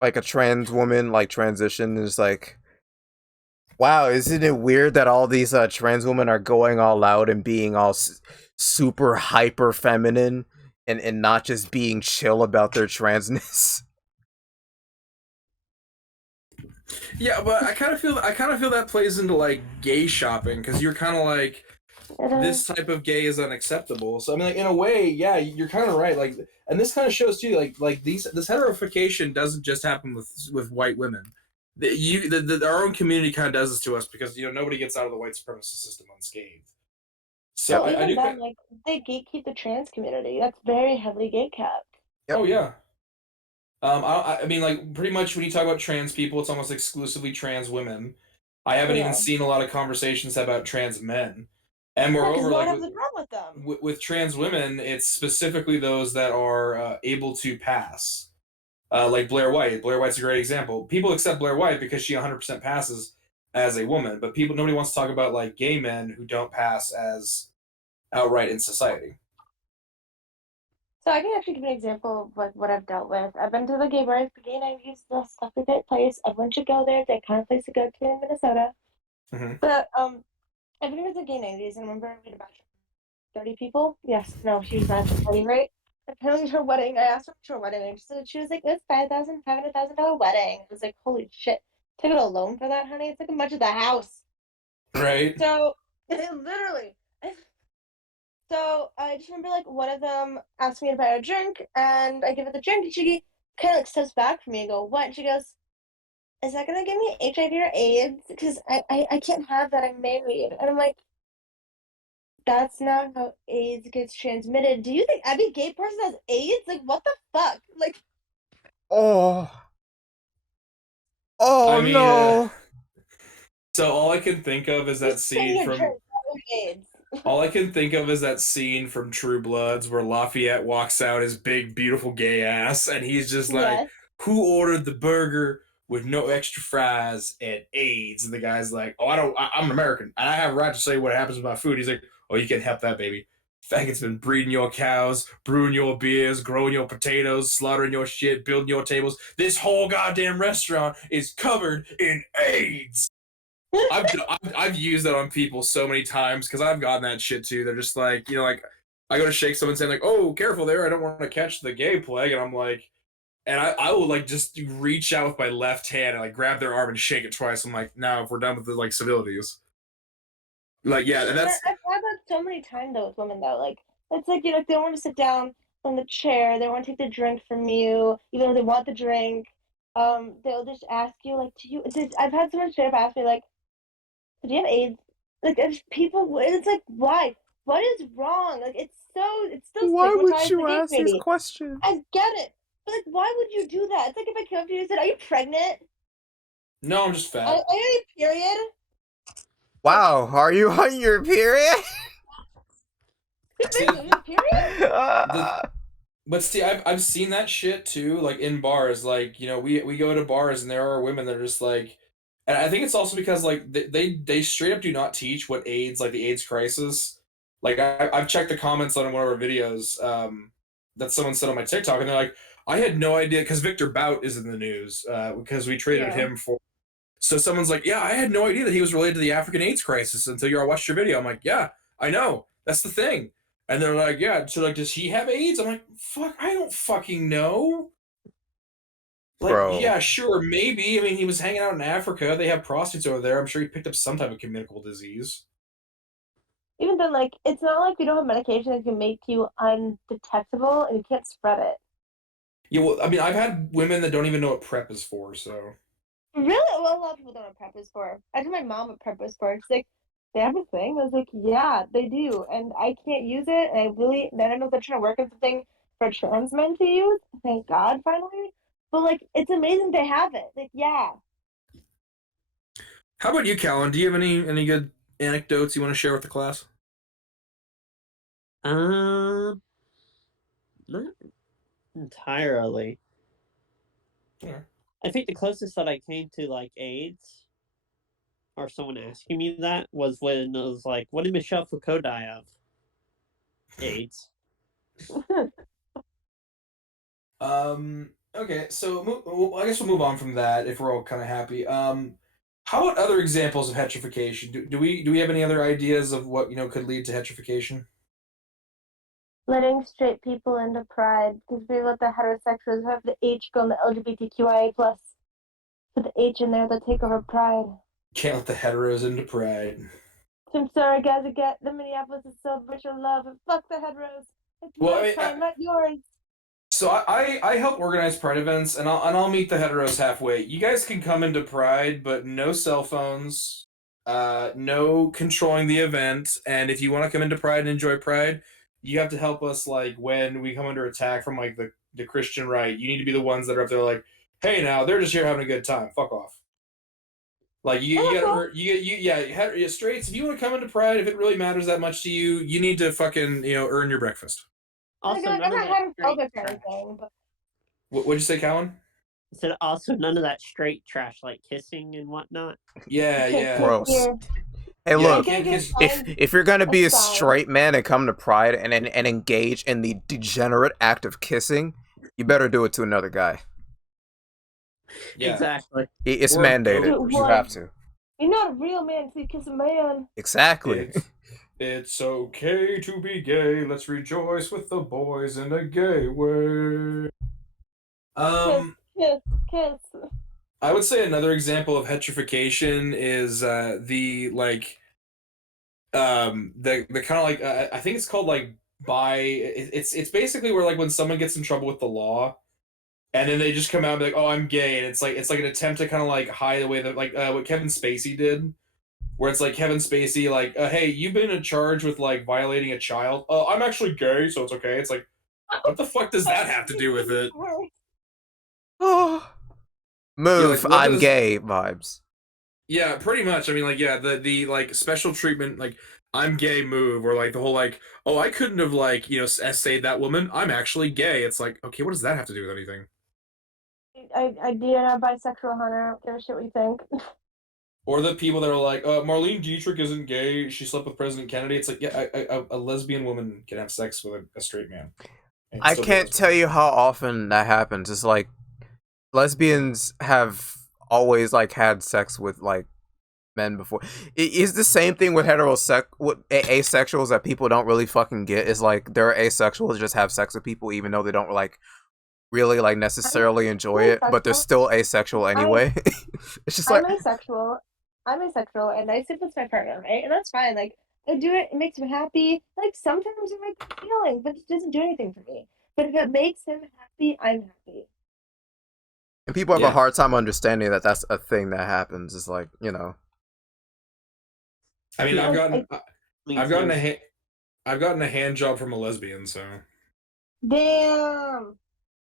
a trans woman like transition is like, wow, isn't it weird that all these trans women are going all out and being all super hyper feminine and not just being chill about their transness? Yeah, but I kind of feel that plays into like gay shopping because you're kind of like this type of gay is unacceptable. So I mean, like in a way, yeah, you're kind of right. Like, and this kind of shows too, like this heterification doesn't just happen with white women. Our own community kind of does this to us because nobody gets out of the white supremacist system unscathed. So Yep. I Even do. then, like they gatekeep the trans community. That's very heavily gatekept. Yep. Oh yeah. I mean, like pretty much when you talk about trans people, it's almost exclusively trans women. I haven't even Yeah. seen a lot of conversations about trans men, and Yeah, because moreover, no one like has a problem with them. with trans women, it's specifically those that are able to pass. Like Blair White. Blair White's a great example. People accept Blair White because she 100% passes as a woman, but nobody wants to talk about like gay men who don't pass as outright in society. So I can actually give an example of like what I've dealt with. I've been to the gay bars, the gay nights, the stuff a great place. Everyone should go there. It's the kind of place to go to in Minnesota. Mm-hmm. But I've been to the gay nights, and I remember we had about 30 people. Yes, no, she was not at the party, right? Apparently her wedding, I asked her to her wedding, and she was like, it's $500,000 wedding. I was like, holy shit. Took out a loan for that, honey. It's like a much of the house. Right. So literally. So I just remember like one of them asked me to buy her a drink, and I give her the drink, and she kind of like steps back from me and go, "What?" And she goes, "Is that gonna give me HIV or AIDS? Because I can't have that. I'm married." And I'm like, "That's not how AIDS gets transmitted. Do you think every gay person has AIDS? Like, what the fuck? Like, Oh. Oh I mean, no. so all I can think of is that just spitting scene your from drink, not AIDS." all I can think of is that scene from True Bloods where Lafayette walks out his big, beautiful gay ass, and he's just like, Yes. "Who ordered the burger with no extra fries and AIDS?" And the guy's like, "Oh, I'm an American, and I have a right to say what happens with my food." He's like, "Oh, you can't help that, baby. Faggots been breeding your cows, brewing your beers, growing your potatoes, slaughtering your shit, building your tables. This whole goddamn restaurant is covered in AIDS." I've used that on people so many times because I've gotten that shit too. They're just like, like I go to shake someone saying like, "Oh, careful there, I don't want to catch the gay plague," and I'm like, and I will like just reach out with my left hand and like grab their arm and shake it twice. I'm like, now if we're done with the like civilities, like yeah, and And that's I've had that so many times though with women though. Like it's like they don't want to sit down on the chair. They want to take the drink from you, even though they want the drink. They'll just ask you like, "Do you?" I've had someone straight up ask me like, "Do you have AIDS?" Like if people, it's like, why? What is wrong? Like it's still Why would stigmatized in the you gay ask these community. questions? I get it, but like, why would you do that? It's like if I came up to you and said, "Are you pregnant? no, I'm just Are fat. you period?" Like, Wow, are you on your period? See, are you period? the But see, I've seen that shit too, like in bars. Like we go to bars and there are women that are just like, and I think it's also because like they straight up do not teach what AIDS, like the AIDS crisis. Like I've checked the comments on one of our videos that someone said on my TikTok, and they're like, I had no idea because Victor Bout is in the news because we traded Yeah. him for. So someone's like, yeah, I had no idea that he was related to the African AIDS crisis until you all watched your video. I'm like, yeah, I know. That's the thing. And they're like, yeah, so like, does he have AIDS? I'm like, fuck, I don't fucking know. Like, Bro. yeah, sure, maybe. I mean, he was hanging out in Africa. They have prostitutes over there. I'm sure he picked up some type of communicable disease. Even then, like, it's not like we don't have medication that can make you undetectable and you can't spread it. Yeah, well, I mean, I've had women that don't even know what PrEP is for, so. Really? Well, a lot of people don't know what PrEP is for. I told my mom what PrEP was for. She's like, they have a thing? I was like, yeah, they do. And I can't use it. And I don't know if they're trying to work on something for trans men to use. Thank God, finally. But, like, it's amazing they have it. Like, yeah. How about you, Callan? Do you have any good anecdotes you want to share with the class? Not entirely. Yeah. I think the closest that I came to like AIDS or someone asking me that was when it was like, what did Michel Foucault die of? AIDS. Okay, so I guess we'll move on from that if we're all kind of happy. How about other examples of hetrification? Do we have any other ideas of what could lead to hetrification? Letting straight people into pride. Because we let the heterosexuals have the H go in the LGBTQIA plus. Put the H in there, they'll take over pride. Can't let the heteros into pride. I'm sorry, guys. I get the Minneapolis is celebration of love, and fuck the heteros. It's Well, my I mean, pride, not yours. So I help organize Pride events, and I'll meet the heteros halfway. You guys can come into Pride, but no cell phones, no controlling the event. And if you want to come into Pride and enjoy Pride, you have to help us. Like when we come under attack from like the Christian right, you need to be the ones that are up there like, hey, now they're just here having a good time. Fuck off. Like you Yeah, got cool. yeah, straights. If you want to come into Pride, if it really matters that much to you, you need to fucking earn your breakfast. Also, I'm none of not that straight homophobic or trash. anything, but What'd you say, Callan? I said also none of that straight trash like kissing and whatnot. Yeah, you can't yeah. kiss Gross. here. Hey, Yeah, you look. can't kiss. If you're gonna be a That's fine. straight man and come to Pride and engage in the degenerate act of kissing, you better do it to another guy. Yeah. Exactly. It's Or a mandated. goat. You have to. You're not a real man until you kiss a man. Exactly. It's okay to be gay. Let's rejoice with the boys in a gay way. Kiss, kiss. I would say another example of hetrification is the kind of like I think it's called like it's basically where like when someone gets in trouble with the law and then they just come out and be like, oh, I'm gay, and it's like an attempt to kind of like hide away that like what Kevin Spacey did, where it's like Kevin Spacey like, hey, you've been in charge with like violating a child. I'm actually gay, so it's okay. It's like, what the fuck does that have to do with it? Oh. Move, what I'm does gay vibes. Yeah, pretty much. I mean, like, yeah, the like special treatment, like I'm gay move, or like the whole like, oh, I couldn't have like essayed that woman. I'm actually gay. It's like, okay, what does that have to do with anything? I you're not bisexual, Hunter. I don't give a shit what you think. Or the people that are like, Marlene Dietrich isn't gay. She slept with President Kennedy. It's like, yeah, a lesbian woman can have sex with a straight man. I can't tell you how often that happens. It's like lesbians have always like had sex with like men before. It is the same thing with asexuals that people don't really fucking get. Is like they're asexual to just have sex with people even though they don't like really like necessarily enjoy it, but they're still asexual anyway. It's just like I'm asexual. I'm asexual, and I sleep with my partner, right? And that's fine. Like I do it. It makes him happy. Like sometimes it makes me feeling, but it doesn't do anything for me. But if it makes him happy, I'm happy. and people have Yeah. a hard time understanding that that's a thing that happens. It's like I mean, Yeah. I've gotten a hand job from a lesbian, so Damn.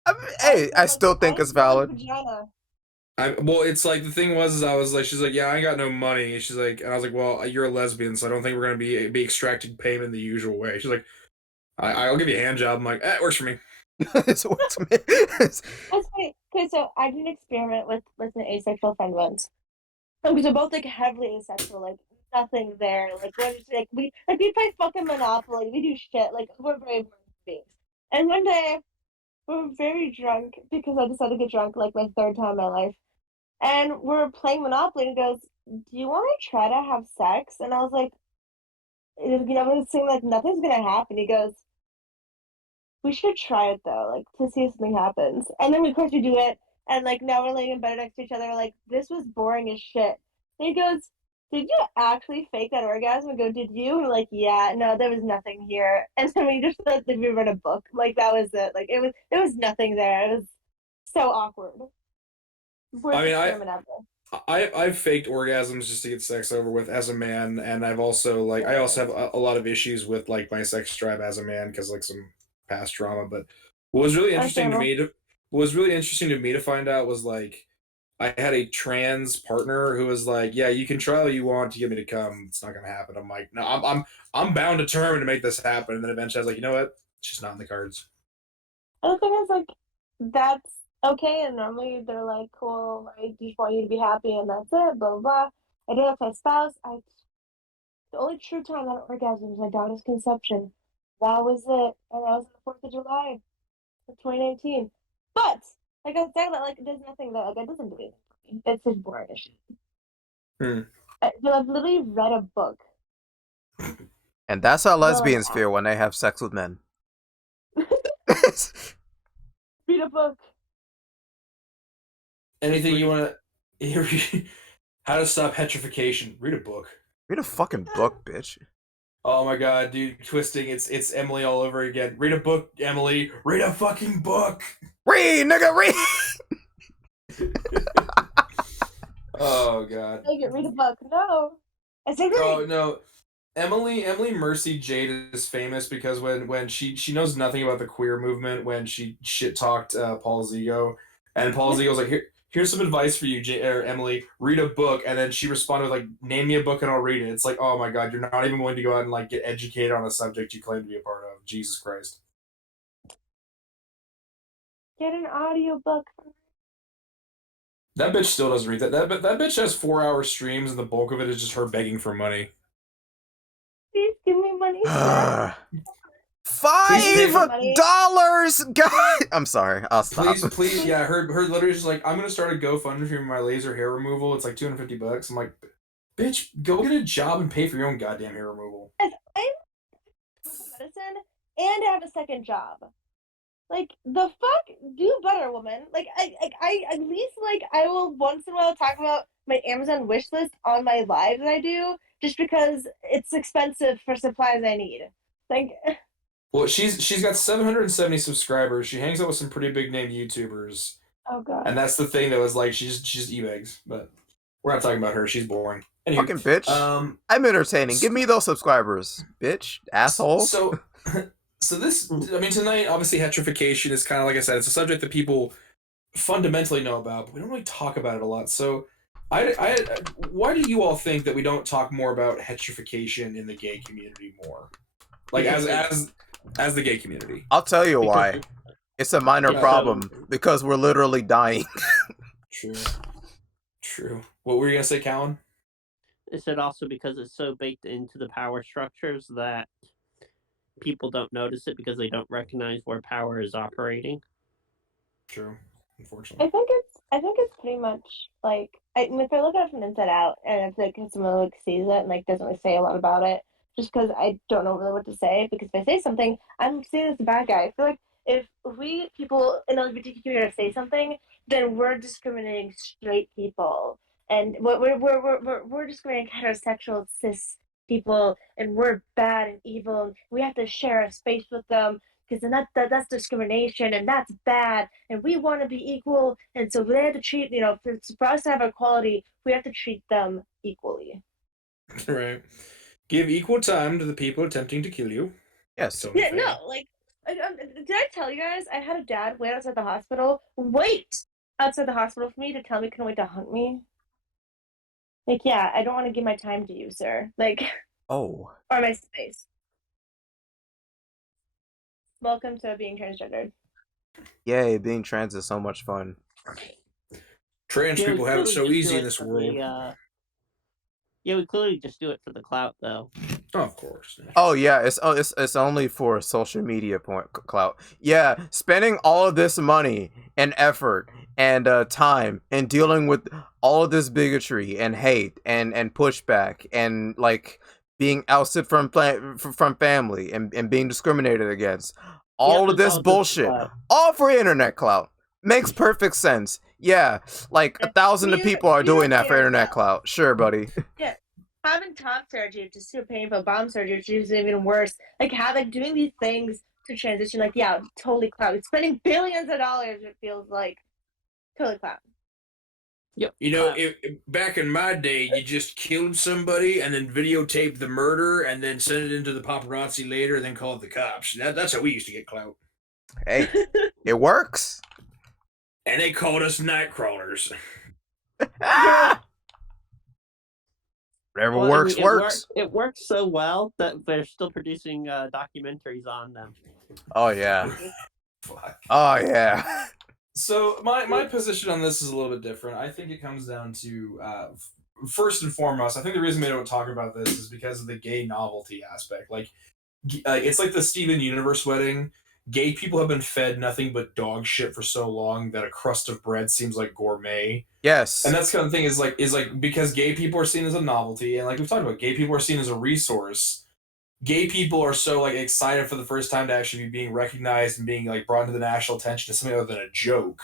I mean, hey, I still think it's valid. Vagina. well, it's like the thing was, is I was like, she's like, yeah, I ain't got no money. She's like, and I was like, well, you're a lesbian, so I don't think we're gonna be extracting payment the usual way. She's like, I'll give you a hand job. I'm like, it works for me. It's what's me. That's funny. Okay, so I did an experiment with an asexual friend once. Because we're both like heavily asexual, like nothing there. Like we're just like we play fucking Monopoly, we do shit, like we're very important beings. And one day we were very drunk because I decided to get drunk like my third time in my life. And we're playing Monopoly and he goes, do you want to try to have sex? And I was like, it's saying like nothing's gonna happen. He goes, we should try it though, like to see if something happens. And then of course we do it, and like now we're laying in bed next to each other. We're like, this was boring as shit. And he goes, did you actually fake that orgasm? I go, did you? And we're like, yeah, no, there was nothing here. And then we just like we read a book. Like that was it. Like there was nothing there. It was so awkward. Worst I mean, experiment ever. I've faked orgasms just to get sex over with as a man, and I've also like I also have a lot of issues with like my sex drive as a man because like some past trauma. But what was really interesting to me to what was really interesting to me to find out was like I had a trans partner who was like, "Yeah, you can try all you want to get me to come. It's not gonna happen." I'm like, "No, I'm bound determined to make this happen." And then eventually I was like, "You know what? It's just not in the cards." And the thing is, like, that's okay. And normally they're like, cool, I just want you to be happy, and that's it, blah, blah, blah. I did it with my spouse. The only true time I had an orgasm was my daughter's conception. That was it. And that was on the 4th of July of 2019. But, like I said, like, there's nothing that, like, it doesn't do anything for me. It's just boring as shit. Hmm. I've literally read a book. And that's how Well, lesbians feel when they have sex with men. Read a book. Anything you want to? How to stop hetrification? Read a book. Read a fucking book, bitch. Oh my god, dude, twisting. It's Emily all over again. Read a book, Emily. Read a fucking book. Read, nigga, read. Oh god. Read a book. No. I said read. Oh no. Emily Mercy Jade is famous because when she knows nothing about the queer movement when she shit talked Paul Zigo, and Paul Zigo's like, here's some advice for you, Emily, read a book, and then she responded with like, name me a book and I'll read it. It's like, oh my god, you're not even willing to go out and like get educated on a subject you claim to be a part of. Jesus Christ. Get an audiobook. That bitch still doesn't read that. That bitch has 4-hour streams and the bulk of it is just her begging for money. Please give me money. $5. God, I'm sorry. I'll stop. Please, yeah. Her literally just like, I'm gonna start a GoFundMe for my laser hair removal. It's like $250. I'm like, bitch, go get a job and pay for your own goddamn hair removal. I'm medicine and I have a second job. Like the fuck, do better, woman. Like I at least like I will once in a while talk about my Amazon wish list on my live that I do, just because it's expensive for supplies I need. Like, well, she's got 770 subscribers. She hangs out with some pretty big name YouTubers. Oh god. And that's the thing though, is like she's e-begs, but we're not talking about her. She's boring. Anyway, fucking bitch. I'm entertaining. Give me those subscribers, bitch, asshole. So this, I mean, tonight, obviously, hetrification is kind of, like I said, it's a subject that people fundamentally know about, but we don't really talk about it a lot. So, why do you all think that we don't talk more about hetrification in the gay community more? Like, as the gay community? I'll tell you why. It's a minor problem, because we're literally dying. True. What were you going to say, Callan? Is it also because it's so baked into the power structures that people don't notice it because they don't recognize where power is operating? True. Unfortunately. I think it's pretty much like if I look at it from the inside out, and if like someone like sees it and like doesn't really say a lot about it, just because I don't know really what to say. Because if I say something, I'm seen as a bad guy. I feel like if we people in the LGBTQ community say something, then we're discriminating straight people, and we're discriminating heterosexual cis people, and we're bad and evil, and we have to share a space with them, because then that's discrimination, and that's bad, and we want to be equal, and so they have to treat, for us to have equality, we have to treat them equally. Right. Give equal time to the people attempting to kill you. Yes. Yeah, no, like, did I tell you guys, I had a dad wait outside the hospital for me to tell me he couldn't wait to hunt me? Like, yeah, I don't want to give my time to you, sir. Like, oh. Or my space. Welcome to being transgendered. Yay, being trans is so much fun. Trans people have it so easy in this world. Yeah, we clearly just do it for the clout, though. Oh, of course. Oh yeah, it's only for social media clout. Yeah, spending all of this money and effort and time and dealing with all of this bigotry and hate and pushback and like being ousted from family, and being discriminated against. All Yep, of this all this bullshit, clout. all for internet clout. Makes perfect sense. Yeah, like 1,000 people are doing that for internet clout. Sure, buddy. Yeah. Having top surgery, which is super painful, bomb surgery, which is even worse. Like doing these things to transition, like yeah, totally clout. It's spending billions of dollars, it feels like totally clout. Yep. You know, clout. back in my day, you just killed somebody and then videotaped the murder and then sent it into the paparazzi later and then called the cops. That's how we used to get clout. Hey, it works. And they called us night crawlers. Whatever Well, I works, mean, works. It works so well that they're still producing documentaries on them. Oh yeah. Fuck. Oh yeah. So my position on this is a little bit different. I think it comes down to first and foremost, I think the reason we don't talk about this is because of the gay novelty aspect. Like, it's like the Steven Universe wedding. Gay people have been fed nothing but dog shit for so long that a crust of bread seems like gourmet. Yes. And that's kind of thing is like because gay people are seen as a novelty, and like we've talked about, gay people are seen as a resource. Gay people are so like excited for the first time to actually be being recognized and being like brought into the national attention as something other than a joke,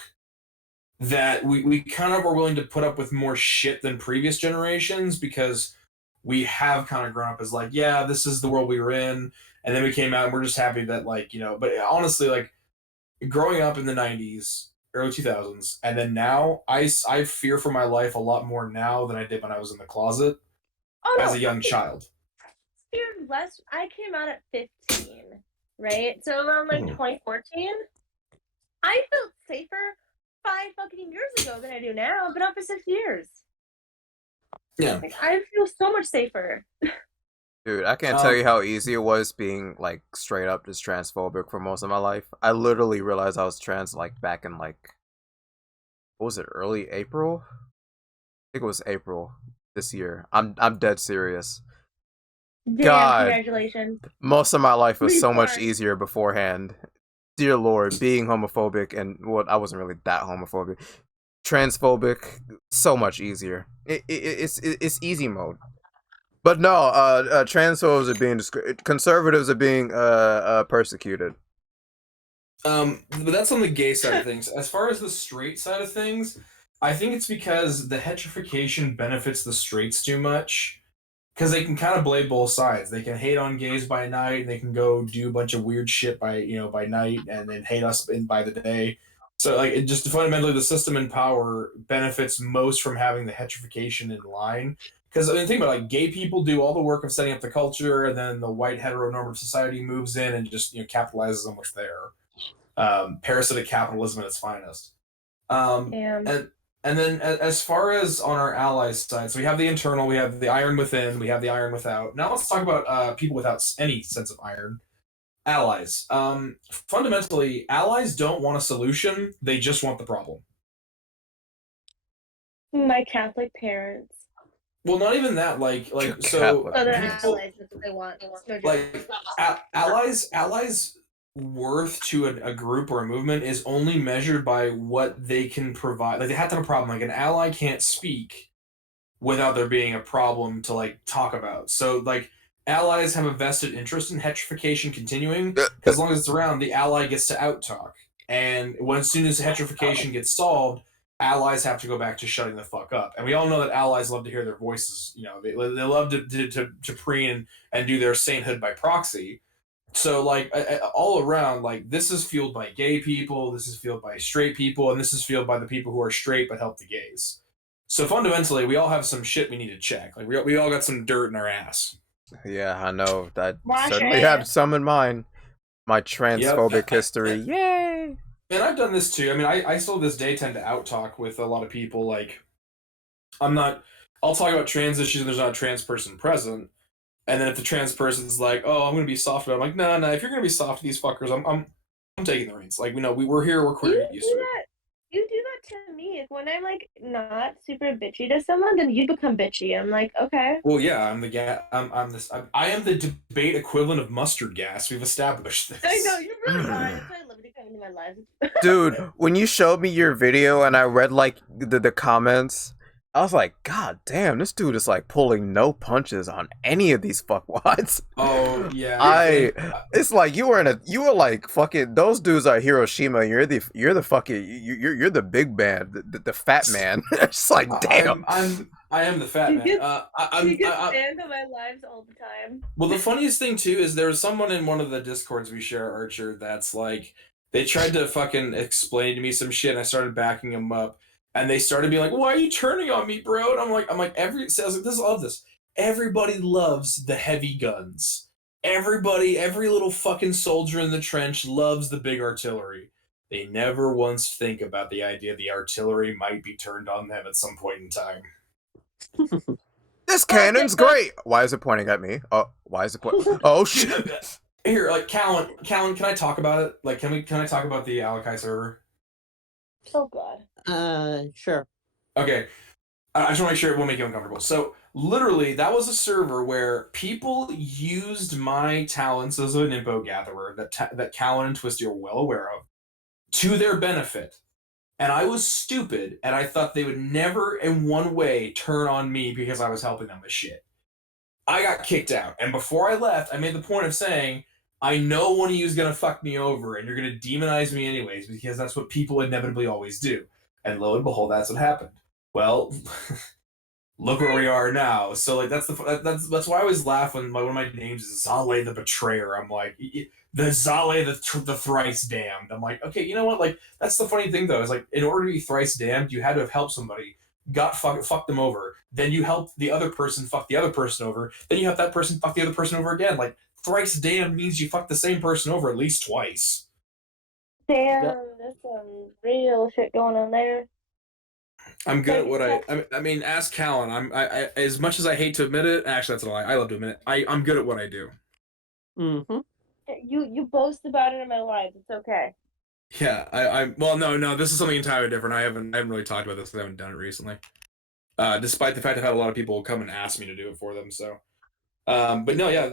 that we kind of are willing to put up with more shit than previous generations because we have kind of grown up as like, yeah, this is the world we were in, and then we came out and we're just happy that like, you know, but honestly, like growing up in the 90s, early 2000s, and then now I fear for my life a lot more now than I did when I was in the closet as a young child. Feared less. I came out at 15, right? So around like 2014, I felt safer 5 fucking years ago than I do now. I've been out for 6 years. Yeah. Like, I feel so much safer. Dude, I can't tell you how easy it was being like straight up just transphobic for most of my life. I literally realized I was trans like back in like, what was it, early April? I think it was April this year. I'm dead serious. Damn, God, congratulations. most of my life was so much Reborn. easier beforehand. Dear Lord, being homophobic, and well, I wasn't really that homophobic. Transphobic, so much easier. It's easy mode. But no, transphobes are being conservatives are being persecuted. But that's on the gay side of things. As far as the straight side of things, I think it's because the hetrification benefits the straights too much. Because they can kind of play both sides. They can hate on gays by night, and they can go do a bunch of weird shit by night, and then hate us by the day. So like, it just fundamentally, the system in power benefits most from having the hetrification in line. Because I mean, think about it, like, gay people do all the work of setting up the culture, and then the white heteronormative society moves in and just capitalizes on what's there. Parasitic capitalism at its finest. Damn. And then as far as on our allies side, so we have the internal, we have the iron within, we have the iron without. Now let's talk about people without any sense of iron. Allies. Fundamentally, allies don't want a solution; they just want the problem. My Catholic parents. Well, not even that. Like You're so. Catholic. Other People- allies, that's what they want. No joke. Like allies worth to a group or a movement is only measured by what they can provide. Like, they have to have a problem. Like, an ally can't speak without there being a problem to like talk about. So like, allies have a vested interest in hetrification continuing. As long as it's around, the ally gets to out talk, and as soon as hetrification gets solved, allies have to go back to shutting the fuck up. And we all know that allies love to hear their voices. They love to preen and do their sainthood by proxy. So like, all around, like, this is fueled by gay people, this is fueled by straight people, and this is fueled by the people who are straight but help the gays. So fundamentally, we all have some shit we need to check. Like, we all got some dirt in our ass. Yeah, I know. I Wash certainly it. had some in mind. My transphobic Yep. history. Yay! And I've done this too. I mean, I still this day tend to out talk with a lot of people. Like, I'll talk about trans issues and there's not a trans person present. And then if the trans person's like, "Oh, I'm gonna be soft about it," I'm like, "No, no. If you're gonna be soft to these fuckers, I'm taking the reins. Like, we're here. We're You queer. do Used to it." that. You do that to me. If when I'm like not super bitchy to someone, then you become bitchy. I'm like, okay. Well, yeah, I am the debate equivalent of mustard gas. We've established this. I know you really are. That's why I love you coming into my life. Dude, when you showed me your video and I read like the comments, I was like, God damn, this dude is like pulling no punches on any of these fuckwads. Oh yeah. It's like you were like fucking, those dudes are Hiroshima. You're the fucking, you're the big man, the fat man. It's like, damn. I am the fat man. He gets banned on my lives all the time. Well, the funniest thing too is there was someone in one of the discords we share, Archer, that's like, they tried to fucking explain to me some shit, and I started backing him up, and they started being like, "Why are you turning on me, bro?" And I'm like, I was like, I love this. Everybody loves the heavy guns. Everybody, every little fucking soldier in the trench loves the big artillery. They never once think about the idea the artillery might be turned on them at some point in time. This cannon's great. Why is it pointing at me? Oh, why is it pointing? Oh shit! Here, like Callan, can I talk about it? Like, can I talk about the Alakai server? Oh god. Sure. Okay, I just want to make sure it won't make you uncomfortable. So, literally, that was a server where people used my talents as an info gatherer that Callan and Twisty are well aware of to their benefit. And I was stupid, and I thought they would never in one way turn on me because I was helping them with shit. I got kicked out, and before I left, I made the point of saying, I know one of you is going to fuck me over, and you're going to demonize me anyways, because that's what people inevitably always do. And lo and behold, that's what happened. Well, look where we are now. So like that's why I always laugh when one of my names is Zale the Betrayer. I'm like, the Zale the thrice damned. I'm like, okay, you know what? Like that's the funny thing though, is like in order to be thrice damned, you had to have helped somebody, fucked them over. Then you helped the other person fuck the other person over. Then you help that person fuck the other person over again. Like thrice damned means you fucked the same person over at least twice. Damn, there's some real shit going on there. I'm good at what I mean, ask Callan. I as much as I hate to admit it, actually that's a lie. I love to admit it. I'm good at what I do. Mm-hmm. You boast about it in my life. It's okay. Yeah, well no, this is something entirely different. I haven't really talked about this because I haven't done it recently. Despite the fact I've had a lot of people come and ask me to do it for them, so but no, yeah,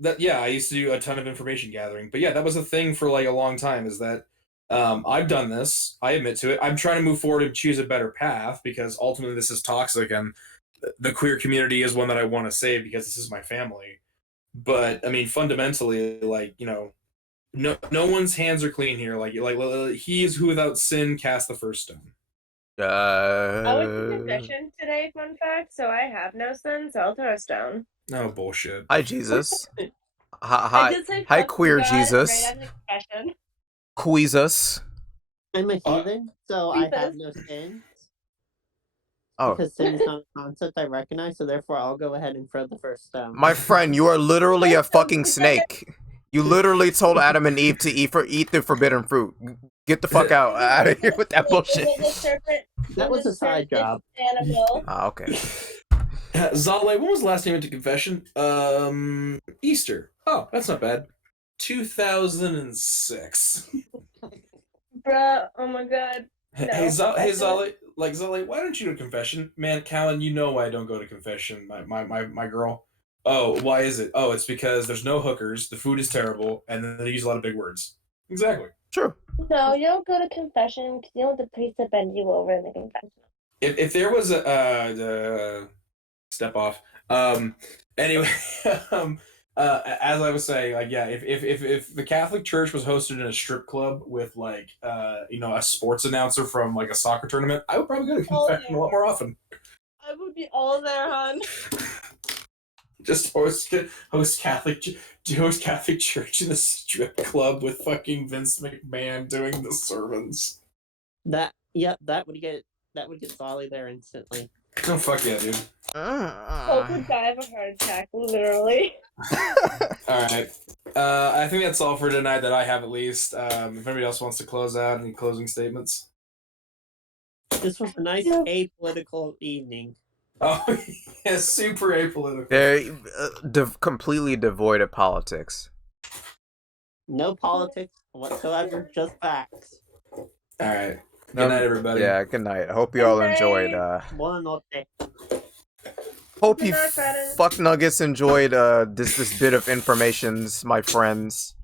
that yeah, I used to do a ton of information gathering. But yeah, that was a thing for like a long time, is that I've done this. I admit to it. I'm trying to move forward and choose a better path because ultimately this is toxic and the queer community is one that I want to save because this is my family. But I mean, fundamentally, like, you know, no one's hands are clean here. Like he is who without sin cast the first stone. I went to confession today, fun fact, so I have no sin, so I'll throw a stone. No bullshit. Hi, Jesus. I did say hi, fuck queer God Jesus. right after confession. Queezus. I'm a heathen, so I have no sins. Oh, Because sin is not a concept I recognize, so therefore I'll go ahead and throw the first stone. my friend, you are literally a fucking snake. You literally told Adam and Eve to eat the forbidden fruit. Get the fuck out of here with that bullshit. That was a side job. Ah, okay. Zale, when was the last time you went to confession? Easter. Oh, that's not bad. 2006. Bruh, oh my god. No, Hey, Zale, like Zale, why don't you go to confession? Man, Callan, you know why I don't go to confession, my girl. Oh, why is it? Oh, it's because there's no hookers, the food is terrible, and then they use a lot of big words. Exactly. Sure. No, you don't go to confession because you don't want the priest to bend you over in the confession. If there was a step off. Anyway, as I was saying, like, yeah, if the Catholic Church was hosted in a strip club with like you know, a sports announcer from like a soccer tournament, I would probably go to confession a lot more often. I would be all there, hon. Just host Catholic Church in a strip club with fucking Vince McMahon doing the sermons. That would get Solly there instantly. Oh fuck yeah, dude! Hope would die of a heart attack, literally. All right, I think that's all for tonight that I have at least. If anybody else wants to close out, any closing statements? This was a nice apolitical evening. Oh yeah, super apolitical. They're completely devoid of politics. No politics whatsoever, just facts. All right. Good night, everybody. Yeah, good night. I hope you all enjoyed. Hope you fuck nuggets enjoyed this bit of information, my friends.